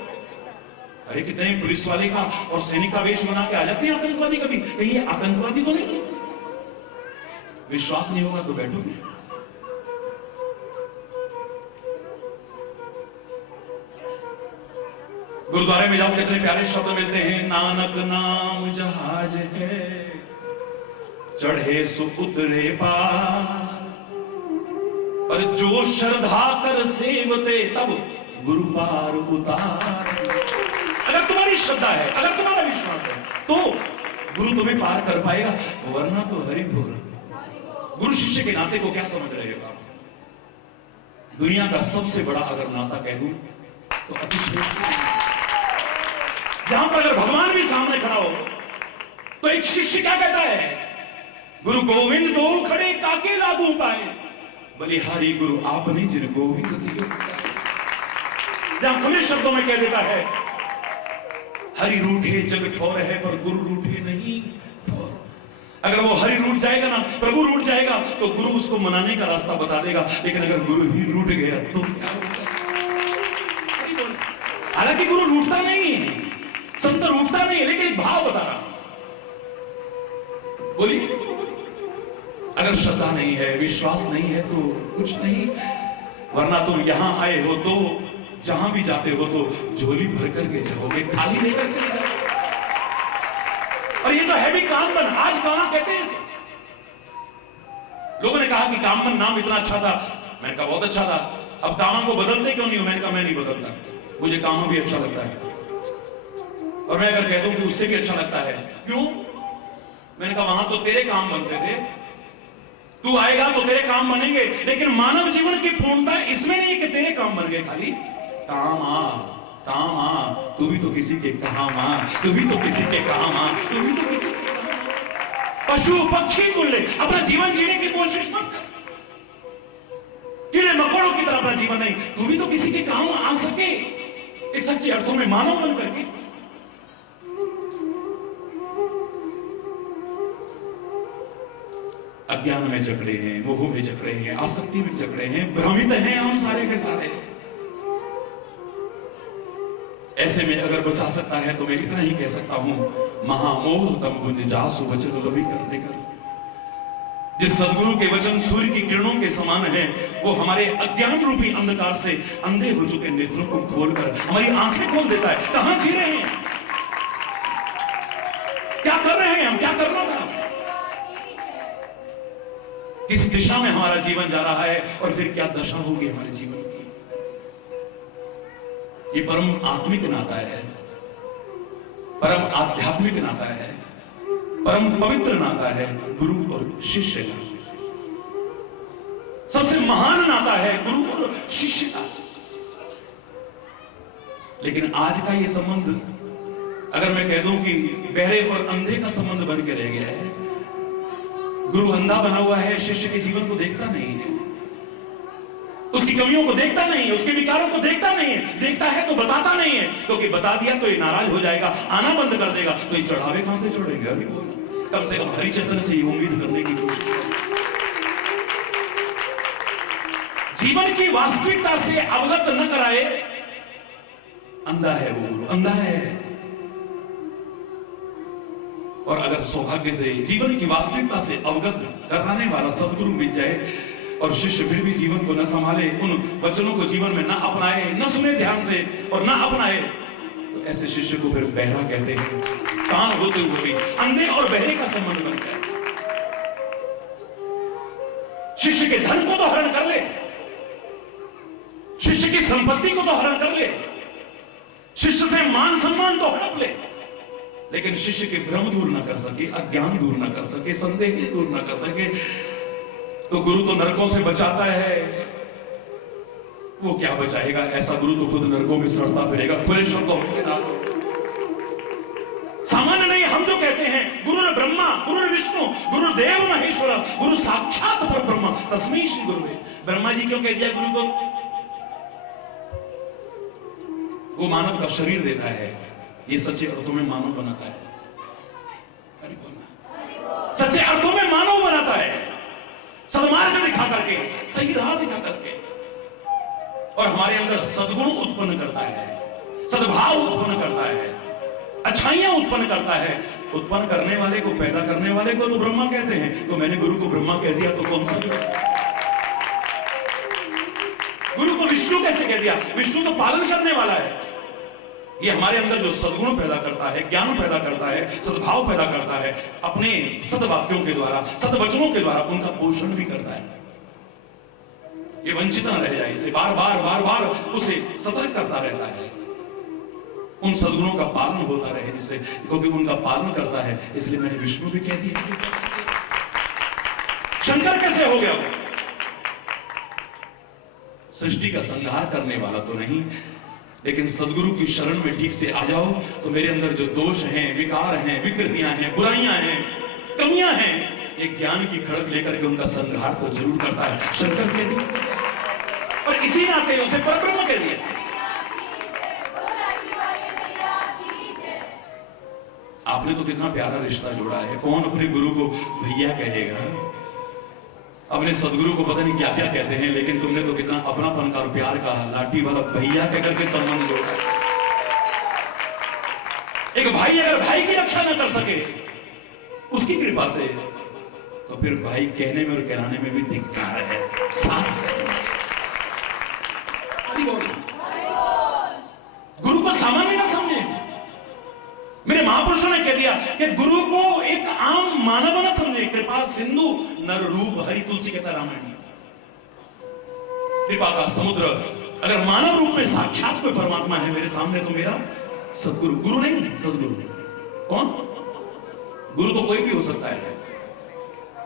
अरे कितने पुलिस वाले का और सैनिक का वेश बना के आ जाते हैं आतंकवादी। कभी कहीं ये आतंकवादी तो नहीं है? विश्वास नहीं होगा तो बैठोगे। गुरुद्वारे में जाओ, कितने प्यारे शब्द मिलते हैं। नानक नाम जहाज है, चढ़े सो उतरे पार, पर जो श्रद्धा कर सेवते तब गुरु पार उतार। अगर तुम्हारी श्रद्धा है, अगर तुम्हारा विश्वास है तो गुरु तुम्हें पार कर पाएगा, वरना तो हरि बोल। गुरु शिष्य के नाते को क्या समझ रहे हो आप? दुनिया का सबसे बड़ा अगर नाता कह दूं तो अतिश्रेष्ठ। जहां पर अगर भगवान भी सामने खड़ा हो तो एक शिष्य क्या कहता है? गुरु गोविंद दो खड़े काके लागू पाए, बलिहारी गुरु आपने जिन गोविंद दियो। जहां खुले शब्दों में कह देता है हरि रूठे जग ठौर है पर गुरु रूठे नहीं ठौर। अगर वो हरि रूठ जाएगा ना, प्रभु रूठ जाएगा, तो गुरु उसको मनाने का रास्ता बता देगा। लेकिन अगर गुरु ही रूठ गया तो क्या होगा? हालांकि गुरु रूठता नहीं है, संत रूठता नहीं है, लेकिन भाव बता रहा। बोलिए, अगर श्रद्धा नहीं है, विश्वास नहीं है तो कुछ नहीं। वरना तुम यहां आए हो तो जहां भी जाते हो तो झोली भर करके जाओगे, खाली नहीं करके जाओगे। और ये तो है भी कामबन। आज कहां कहते हैं इसे? लोगों ने कहा कि कामबन नाम इतना अच्छा था। मैंने कहा बहुत अच्छा था, अब कामा को बदलते क्यों नहीं हो? मैंने कहा मैं नहीं बदलता, मुझे कामा भी अच्छा लगता है। और मैं अगर कह दूं कि उससे भी अच्छा लगता है, क्यों? मैंने कहा वहां तो तेरे काम बनते थे, तू आएगा तो तेरे काम बनेंगे। लेकिन मानव जीवन की पूर्णता इसमें नहीं कि तेरे काम बन गए, खाली काम आ, तू भी तो किसी के काम आ, तू भी तो किसी के काम आ, तू भी तो किसी के काम आ। पशु पक्षी तुल्य अपना जीवन जीने की कोशिश मत कर, कीड़े मकोड़ों की तरह अपना जीवन नहीं, तू भी तो किसी के काम आ सके, एक सच्चे अर्थों में मानव बन करके। अज्ञान में जकड़े हैं, मोह में जकड़े हैं, आसक्ति में जकड़े हैं, भ्रमित हैं हम सारे के सारे। ऐसे में अगर बचा सकता है तो मैं इतना ही कह सकता हूं, महामोह तम बुझ जासु वचन रवि करने कर। जिस सदगुरु के वचन सूर्य की किरणों के समान है, वो हमारे अज्ञान रूपी अंधकार से अंधे हो चुके नेत्रों को खोलकर हमारी आंखें खोल देता है। कहां जी रहे हैं, क्या कर रहे हैं हम, क्या करना था, किस दिशा में हमारा जीवन जा रहा है, और फिर क्या दशा होगी हमारे जीवन की। ये परम आत्मिक नाता है, परम आध्यात्मिक नाता है, परम पवित्र नाता है गुरु और शिष्य का। सबसे महान नाता है गुरु और शिष्य का। लेकिन आज का ये संबंध, अगर मैं कह दूं कि बहरे और अंधे का संबंध बन के रह गया है। गुरु अंधा बना हुआ है, शिष्य के जीवन को देखता नहीं है, उसकी कमियों को देखता नहीं है, उसके विकारों को देखता नहीं है, देखता है तो बताता नहीं है, क्योंकि बता दिया तो ये नाराज हो जाएगा, आना बंद कर देगा, तो ये चढ़ावे कहां से चढ़ेंगे। अभी कम से कम हरिचंद्र से ये उम्मीद करने की कोशिश। जीवन की वास्तविकता से अवगत न कराए, अंधा है वो गुरु, अंधा है। और अगर सौभाग्य से जीवन की वास्तविकता से अवगत कराने वाला सदगुरु मिल जाए और शिष्य फिर भी जीवन को न संभाले, उन वचनों को जीवन में न अपनाए, न सुने ध्यान से और न अपनाए, तो ऐसे शिष्य को फिर बहरा कहते हैं। कान होते हुए भी अंधे और बहरे का संबंध बनता है। शिष्य के धन को तो हरण कर ले, शिष्य की संपत्ति को तो हरण कर ले, शिष्य से मान सम्मान तो हड़प ले, लेकिन शिष्य के भ्रम दूर ना कर सके, अज्ञान दूर ना कर सके, संदेह दूर ना कर सके, तो गुरु तो नरकों से बचाता है। वो क्या बचाएगा? ऐसा गुरु तो खुद नरकों में सड़ता फिरेगा। खुले शब्दों में सामान्य नहीं। हम जो कहते हैं गुरु ब्रह्मा, गुरु विष्णु, गुरु देव महेश्वर, गुरु साक्षात पर ब्रह्मा तस्मै श्री गुरु। ब्रह्मा जी क्यों कह दिया गुरु को? वो मानव का शरीर देता है, ये सच्चे अर्थों में मानव बनाता है। सच्चे अर्थों में मानव बनाता है, सन्मार्ग दिखा करके, सही राह दिखा करके, और हमारे अंदर सद्गुण उत्पन्न करता है, सद्भाव उत्पन्न करता है, अच्छाइयां उत्पन्न करता है। उत्पन्न करने वाले को, पैदा करने वाले को तो ब्रह्मा कहते हैं, तो मैंने गुरु को ब्रह्मा कह दिया तो कौन सा? गुरु को विष्णु कैसे कह दिया? विष्णु तो पालन करने वाला है। ये हमारे अंदर जो सद्गुण पैदा करता है, ज्ञान पैदा करता है, सद्भाव पैदा करता है, अपने सद्वाक्यों के द्वारा, सद्वचनों के द्वारा उनका पोषण भी करता है। ये वंचित न रह जाए, इसे बार बार बार बार उसे सतर्क करता रहता है, उन सद्गुणों का पालन होता रहे, जिससे क्योंकि उनका पालन करता है, इसलिए मैंने विष्णु भी कह दिया। शंकर कैसे हो गया? सृष्टि का संहार करने वाला तो नहीं, लेकिन सदगुरु की शरण में ठीक से आ जाओ तो मेरे अंदर जो दोष हैं, विकार हैं, विकृतियां हैं, बुराइयां हैं, कमियां हैं, ये ज्ञान की खड़ग लेकर के उनका संहार तो जरूर करता है। शंकर कह दिया और इसी नाते उसे परब्रह्म कह दिया। आपने तो कितना प्यारा रिश्ता जोड़ा है। कौन अपने गुरु को भैया कहेगा? अपने सदगुरु को पता नहीं क्या क्या कहते हैं, लेकिन तुमने तो कितना अपनापन का और प्यार का लाठी वाला भैया कहकर के संबंध जोड़ा। एक भाई अगर भाई की रक्षा न कर सके उसकी कृपा से, तो फिर भाई कहने में और कहलाने में भी धिक्कार है। गुरु को सामान्य ना समझे। मेरे महापुरुषों ने कह दिया कि गुरु को एक आम मानव न समझे। कृपा सिंधु नर रूप हरि, तुलसी कहता रामायण। कृपा का समुद्र अगर मानव रूप में साक्षात कोई परमात्मा है मेरे सामने, तो मेरा सदगुरु, गुरु नहीं सदगुरु। कौन? गुरु तो कोई भी हो सकता है।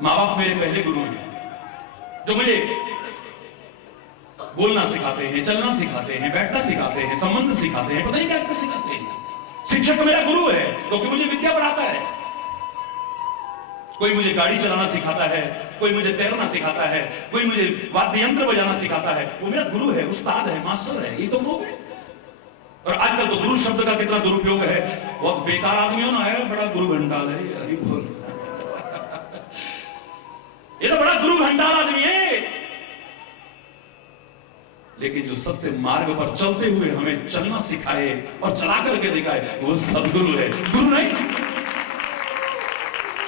माँ बाप मेरे पहले गुरु हैं, जो मुझे बोलना सिखाते हैं, चलना सिखाते हैं, बैठना सिखाते हैं, संबंध सिखाते हैं, पता नहीं क्या क्या सिखाते हैं। शिक्षक मेरा गुरु है क्योंकि मुझे विद्या पढ़ाता है। कोई मुझे गाड़ी चलाना सिखाता है, कोई मुझे तैरना सिखाता है, कोई मुझे वाद्य यंत्र बजाना सिखाता है, वो मेरा गुरु है, उस्ताद है, मास्टर है। ये तो लोग है। और आजकल तो गुरु शब्द का कितना दुरुपयोग है। बहुत बेकार आदमियों ना है, बड़ा गुरु घंटाल है। अरे बोल, ये तो बड़ा गुरु घंटाल आदमी है। लेकिन जो सत्य मार्ग पर चलते हुए हमें चलना सिखाए और चला करके दिखाए, वो सदगुरु है, गुरु नहीं।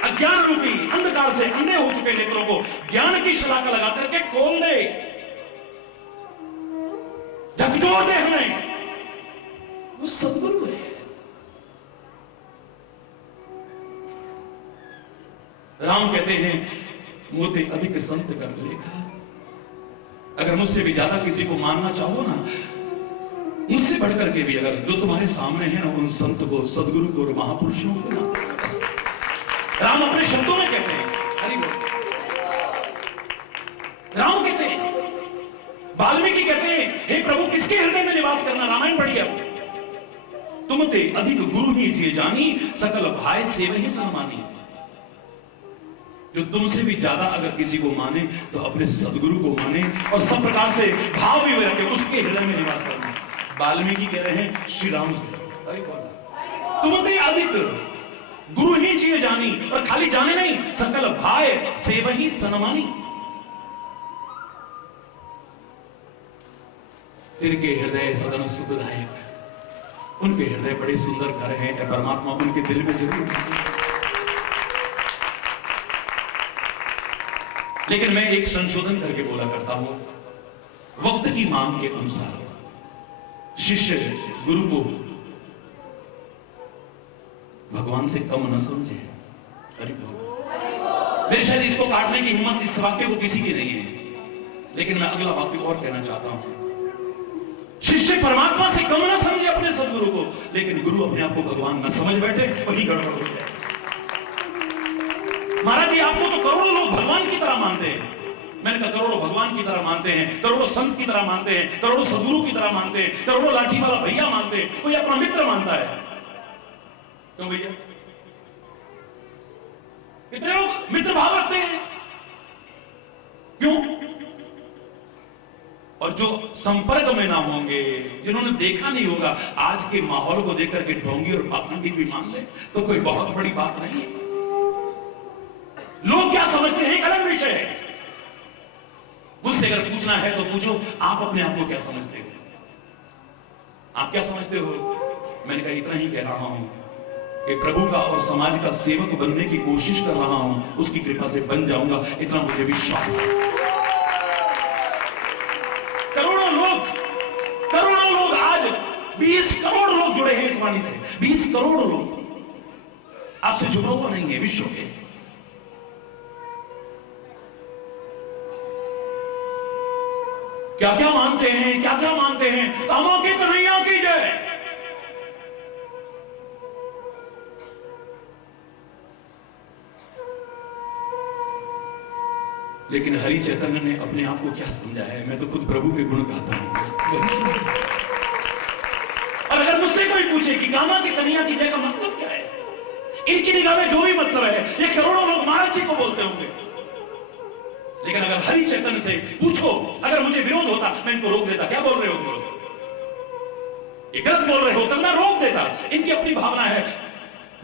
अज्ञान रूपी अंधकार से अंधे हो चुके नेत्रों को ज्ञान की शलाका लगा करके खोल दे, झकझोर दे हमें, वो सदगुरु है। राम कहते हैं मोते अधिक संत कर लेखा। अगर मुझसे भी ज्यादा किसी को मानना चाहो ना, मुझसे बढ़कर के भी, अगर जो तुम्हारे सामने है ना, उन संत को, सदगुरु को और महापुरुषों को ना, राम अपने शब्दों में कहते हैं। हरि बोल। राम कहते हैं, वाल्मीकि कहते हैं, हे प्रभु किसके हृदय में निवास करना? रामायण पढ़िए आप। तुम ते अधिक गुरु ही जिए जानी, सकल भाई सेव ही सन्मानी। जो तुमसे भी ज्यादा अगर किसी को माने तो अपने सदगुरु को माने और सब प्रकार से भाव भी रखे, उसके हृदय में निवास करना। वाल्मीकि कह रहे हैं श्री राम से, तुम ते अधिक गुरु ही जिए जानी, और खाली जाने नहीं, सकल भाई सेव ही सन्मानी। तिनके हृदय सदन सुखदायक, उनके हृदय बड़े सुंदर घर हैं, ऐ परमात्मा उनके दिल में जरूर है। लेकिन मैं एक संशोधन करके बोला करता हूं, वक्त की मांग के अनुसार शिष्य गुरु को भगवान से कम न समझे। मेरे शायद इसको काटने की हिम्मत इस वाक्य को किसी की नहीं है, लेकिन मैं अगला वाक्य और कहना चाहता हूं। शिष्य परमात्मा से कम न समझे अपने सदगुरु को, लेकिन गुरु अपने आप को भगवान न समझ बैठे, वही गड़बड़ हो जाए। महाराज जी, आपको तो करोड़ों लोग भगवान की तरह मानते हैं। मैंने कहा करोड़ों भगवान की तरह मानते हैं, करोड़ों संत की तरह मानते हैं, करोड़ों सदगुरु की तरह मानते हैं, करोड़ों लाठी वाला भैया मानते हैं, कोई अपना मित्र मानता है। क्यों भैया? कितने लोग मित्र भाव रखते हैं? क्यों? और जो संपर्क में ना होंगे, जिन्होंने देखा नहीं होगा, आज के माहौल को देख करके ढोंगी और पाखंडी भी मान ले तो कोई बहुत बड़ी बात नहीं है। लोग क्या समझते हैं एक अलग विषय है। मुझसे अगर पूछना है तो पूछो, आप अपने आप को क्या समझते हो? आप क्या समझते हो? मैंने कहा इतना ही कह रहा हूं कि प्रभु का और समाज का सेवक बनने की कोशिश कर रहा हूं, उसकी कृपा से बन जाऊंगा, इतना मुझे विश्वास है। करोड़ों लोग आज 20 करोड़ लोग जुड़े हैं इस वाणी से, 20 करोड़ लोग। आपसे छुपा हुआ नहीं है विश्व के। क्या क्या मानते हैं, क्या क्या मानते हैं। कामा के कन्हैया की जय। लेकिन हरि चैतन्य ने अपने आप को क्या समझा है? मैं तो खुद प्रभु के गुण गाता हूं। और अगर मुझसे कोई पूछे कि कामा के कन्हैया की जय का मतलब क्या है, इनकी निगाह में जो भी मतलब है, ये करोड़ों लोग महाराज जी को बोलते होंगे। लेकिन अगर हरि चैतन्य से पूछो, अगर मुझे विरोध होता, मैं इनको रोक देता। क्या बोल रहे हो? ये गलत बोल रहे हो, तो मैं रोक देता। इनकी अपनी भावना है,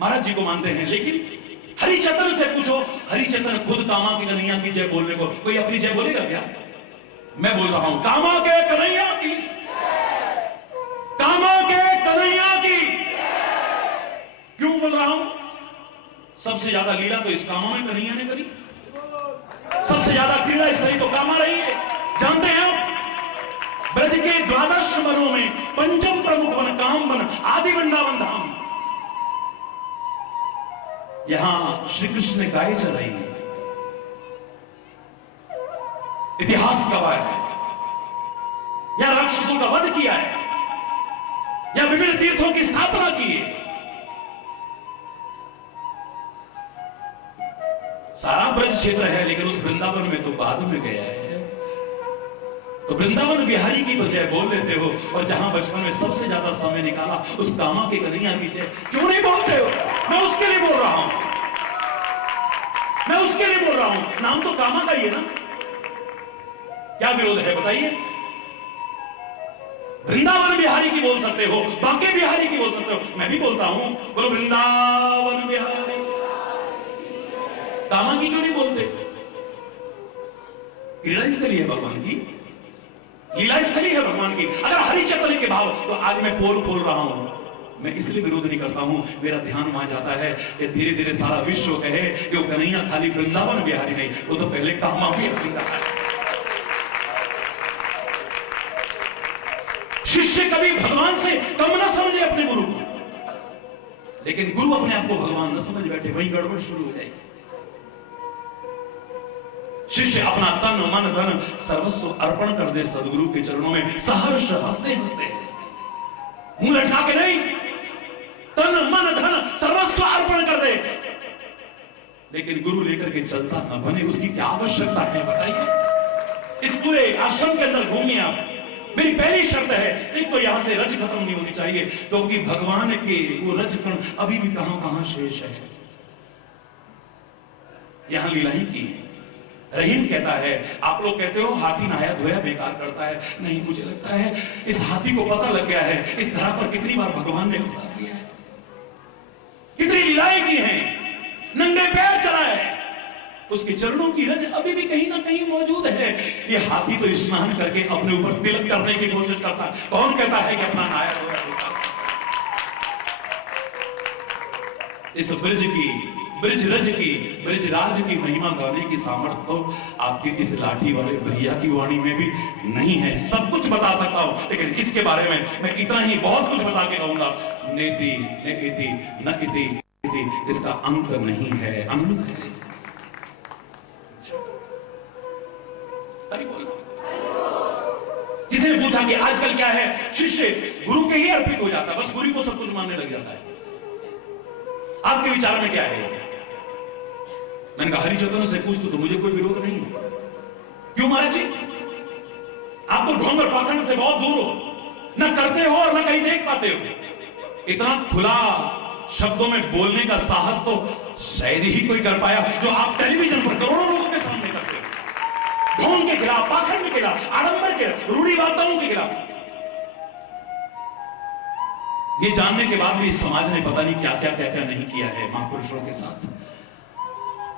महाराज जी को मानते हैं। लेकिन हरि चैतन्य से पूछो, हरि चैतन्य खुद कामा के कन्हैया की जय बोलने को, कोई अपनी जय बोलेगा क्या? मैं बोल रहा हूं कामा के कन्हैया की, कामा के कन्हैया की। क्यों बोल रहा हूं? सबसे ज्यादा लीला तो इस कामा में कन्हैया ने करी, सबसे ज्यादा क्रीड़ा स्थली तो कामा रही है। जानते हैं आप, ब्रज के 12 वनों में पंचम प्रमुख वन काम वन आदि वृंदावन धाम, यहां श्री कृष्ण ने गाय चराई है। इतिहास गवाह है, यहां राक्षसों का वध किया है, यहां विभिन्न तीर्थों की स्थापना की है। सारा ब्रज क्षेत्र है, लेकिन उस वृंदावन में तो बाद में गया है। तो वृंदावन बिहारी की तो जय बोल लेते हो, और जहां बचपन में सबसे ज्यादा समय निकाला उस कामा के कन्हैया की जय क्यों नहीं बोलते हो? मैं उसके लिए बोल रहा हूं, मैं उसके लिए बोल रहा हूं। नाम तो कामा का ही है ना, क्या विरोध है बताइए? वृंदावन बिहारी की बोल सकते हो, बांके बिहारी की बोल सकते हो, मैं भी बोलता हूं, बोलो वृंदावन बिहारी। कामा की क्यों नहीं बोलते? क्रीड़ा स्थली है भगवान की, लीला स्थली है भगवान की। अगर हरि चैतन्य के भाव, तो आज मैं पोल खोल रहा हूं। मैं इसलिए विरोध नहीं करता हूं, मेरा ध्यान वहां जाता है कि धीरे धीरे सारा विश्व कहे कि वो कन्हैया खाली वृंदावन बिहारी नहीं, वो तो पहले कामा बिहारी का है। शिष्य कभी भगवान से कम ना समझे अपने गुरु को, लेकिन गुरु अपने आप को भगवान न समझ बैठे, वही गड़बड़ शुरू हो जाएगी। शिष्य अपना तन मन धन सर्वस्व अर्पण कर दे सदगुरु के चरणों में, सहर्ष हंसते हंसते, मुंह लटका के नहीं, तन मन धन सर्वस्व अर्पण कर दे। लेकिन गुरु लेकर के चलता न बने, उसकी क्या आवश्यकता है बताइए? इस पूरे आश्रम के अंदर घूमिए आप। मेरी पहली शर्त है, एक तो यहां से रज खत्म नहीं होनी चाहिए, क्योंकि भगवान के वो रज कण अभी भी कहां कहां शेष है। यहां लीला ही की है। रहीम कहता है, आप लोग कहते हो हाथी नहाया धोया बेकार करता है, नहीं, मुझे लगता है इस हाथी को पता लग गया है इस धरा पर कितनी बार भगवान ने अवतार किया है, कितनी लीलाएं की हैं, नंगे पैर चला है, उसके चरणों की रज अभी भी कहीं ना कहीं मौजूद है। ये हाथी तो स्नान करके अपने ऊपर तिलक करने की कोशिश करता है। कौन कहता है कि अपना नायक हो रहा? इस ब्रिज की, ब्रिज रज की, ब्रिज राज की महिमा गाने की सामर्थ्य तो आपकी इस लाठी वाले भैया की वाणी में भी नहीं है। सब कुछ बता सकता हूं, लेकिन इसके बारे में मैं इतना ही बहुत कुछ बता के कहूंगा। नेति न इति न इति इति, इसका अंत नहीं है। अंत किसी ने पूछा कि आजकल क्या है, शिष्य गुरु के ही अर्पित हो जाता है, बस गुरु को सब कुछ मानने लग जाता है। आपके विचार में क्या है? मैंने कहा हरि चैतन्य से पूछ तो मुझे कोई विरोध नहीं है। क्यों महाराज जी? आप तो ढोंग और पाखंड से बहुत दूर हो, न करते हो और न कहीं देख पाते हो। इतना खुला शब्दों में बोलने का साहस तो शायद ही कोई कर पाया जो आप टेलीविजन पर करोड़ों लोगों के सामने करते हो। ढोंग के खिलाफ, पाखंड के खिलाफ, आडंबर के, रूढ़िवादिताओं के खिलाफ। ये जानने के बाद भी इस समाज ने पता नहीं क्या क्या नहीं किया है महापुरुषों के साथ।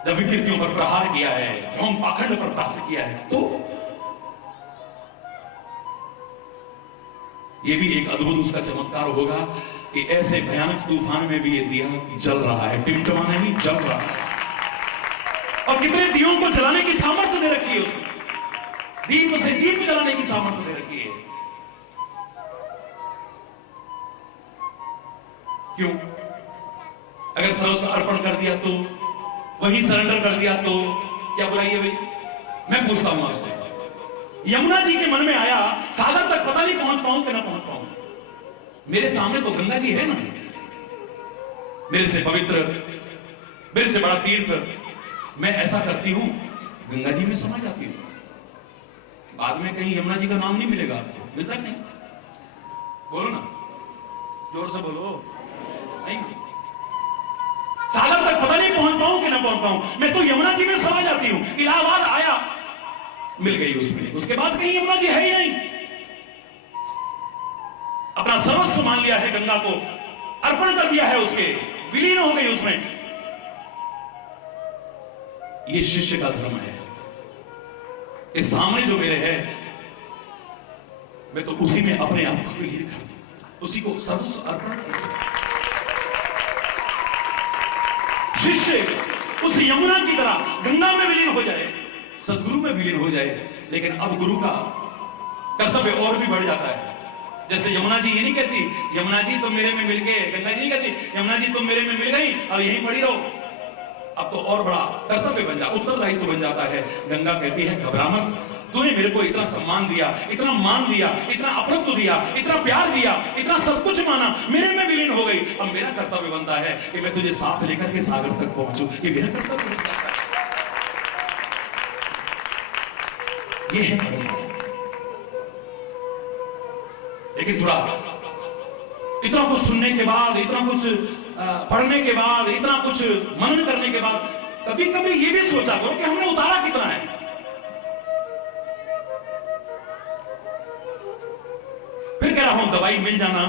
जब विकृतियों पर प्रहार किया है, ढोंग पाखंड पर प्रहार किया है, तो ये भी एक अद्भुत उसका चमत्कार होगा कि ऐसे भयानक तूफान में भी ये दिया जल रहा है, टिमटिमा नहीं, जल रहा है। और कितने दियों को जलाने की सामर्थ्य दे रखी है उसने, दीप से दीप जलाने की सामर्थ्य दे रखी है। क्यों? अगर सर्वस्व अर्पण कर दिया तो, वही सरेंडर कर दिया तो क्या बुराई है भाई? मैं पूछता हूं आपसे, यमुना जी के मन में आया सागर तक पता नहीं पहुंच पाऊं कि ना पहुंच पाऊं, मेरे सामने तो गंगा जी है ना, मेरे से पवित्र, मेरे से बड़ा तीर्थ। मैं ऐसा करती हूं, गंगा जी में समा जाती हूं, बाद में कहीं यमुना जी का नाम नहीं मिलेगा आपको, मिलता नहीं? बोलो ना, जोर से बोलो। नहीं, सागर तक पता नहीं पहुंच पाऊं कि ना पहुंच पाऊं, मैं तो यमुना जी में समा जाती हूं। इलाहाबाद आया, मिल गई उसमें, उसके बाद कहीं यमुना जी है ही नहीं। अपना सर्वस्व मान लिया है, गंगा को अर्पण कर दिया है, उसके विलीन हो गई उसमें। ये शिष्य का धर्म है। इस सामने जो मेरे है, मैं तो उसी में अपने आप को विलीन कर दूं, उसी को सर्वस्व अर्पण कर दूं। शिष्य उस यमुना की तरह गंगा में विलीन हो जाए, सदगुरु में विलीन हो जाए। लेकिन अब गुरु का कर्तव्य और भी बढ़ जाता है। जैसे यमुना जी ये नहीं कहती, यमुना जी तुम मेरे में मिल गए, गंगा जी नहीं कहती यमुना जी तुम मेरे में मिल गई, अब यहीं पड़ी रहो। अब तो और बड़ा कर्तव्य बन जाता, उत्तरदायित्व बन जाता है। गंगा कहती है घबरा मत, तूने मेरे को इतना सम्मान दिया, इतना मान दिया, इतना अपनत्व दिया, इतना प्यार दिया, इतना सब कुछ माना, मेरे में विलीन हो गई। अब मेरा कर्तव्य बनता है कि मैं तुझे साथ लेकर के सागर तक पहुंचूं, ये मेरा कर्तव्य बनता है। ये है कर्तव्य। लेकिन थोड़ा इतना कुछ सुनने के बाद, इतना कुछ पढ़ने के बाद, इतना कुछ मनन करने के बाद, कभी कभी ये भी सोचा करो कि हमने उतारा कितना है। फिर कह रहा हूं दवाई मिल जाना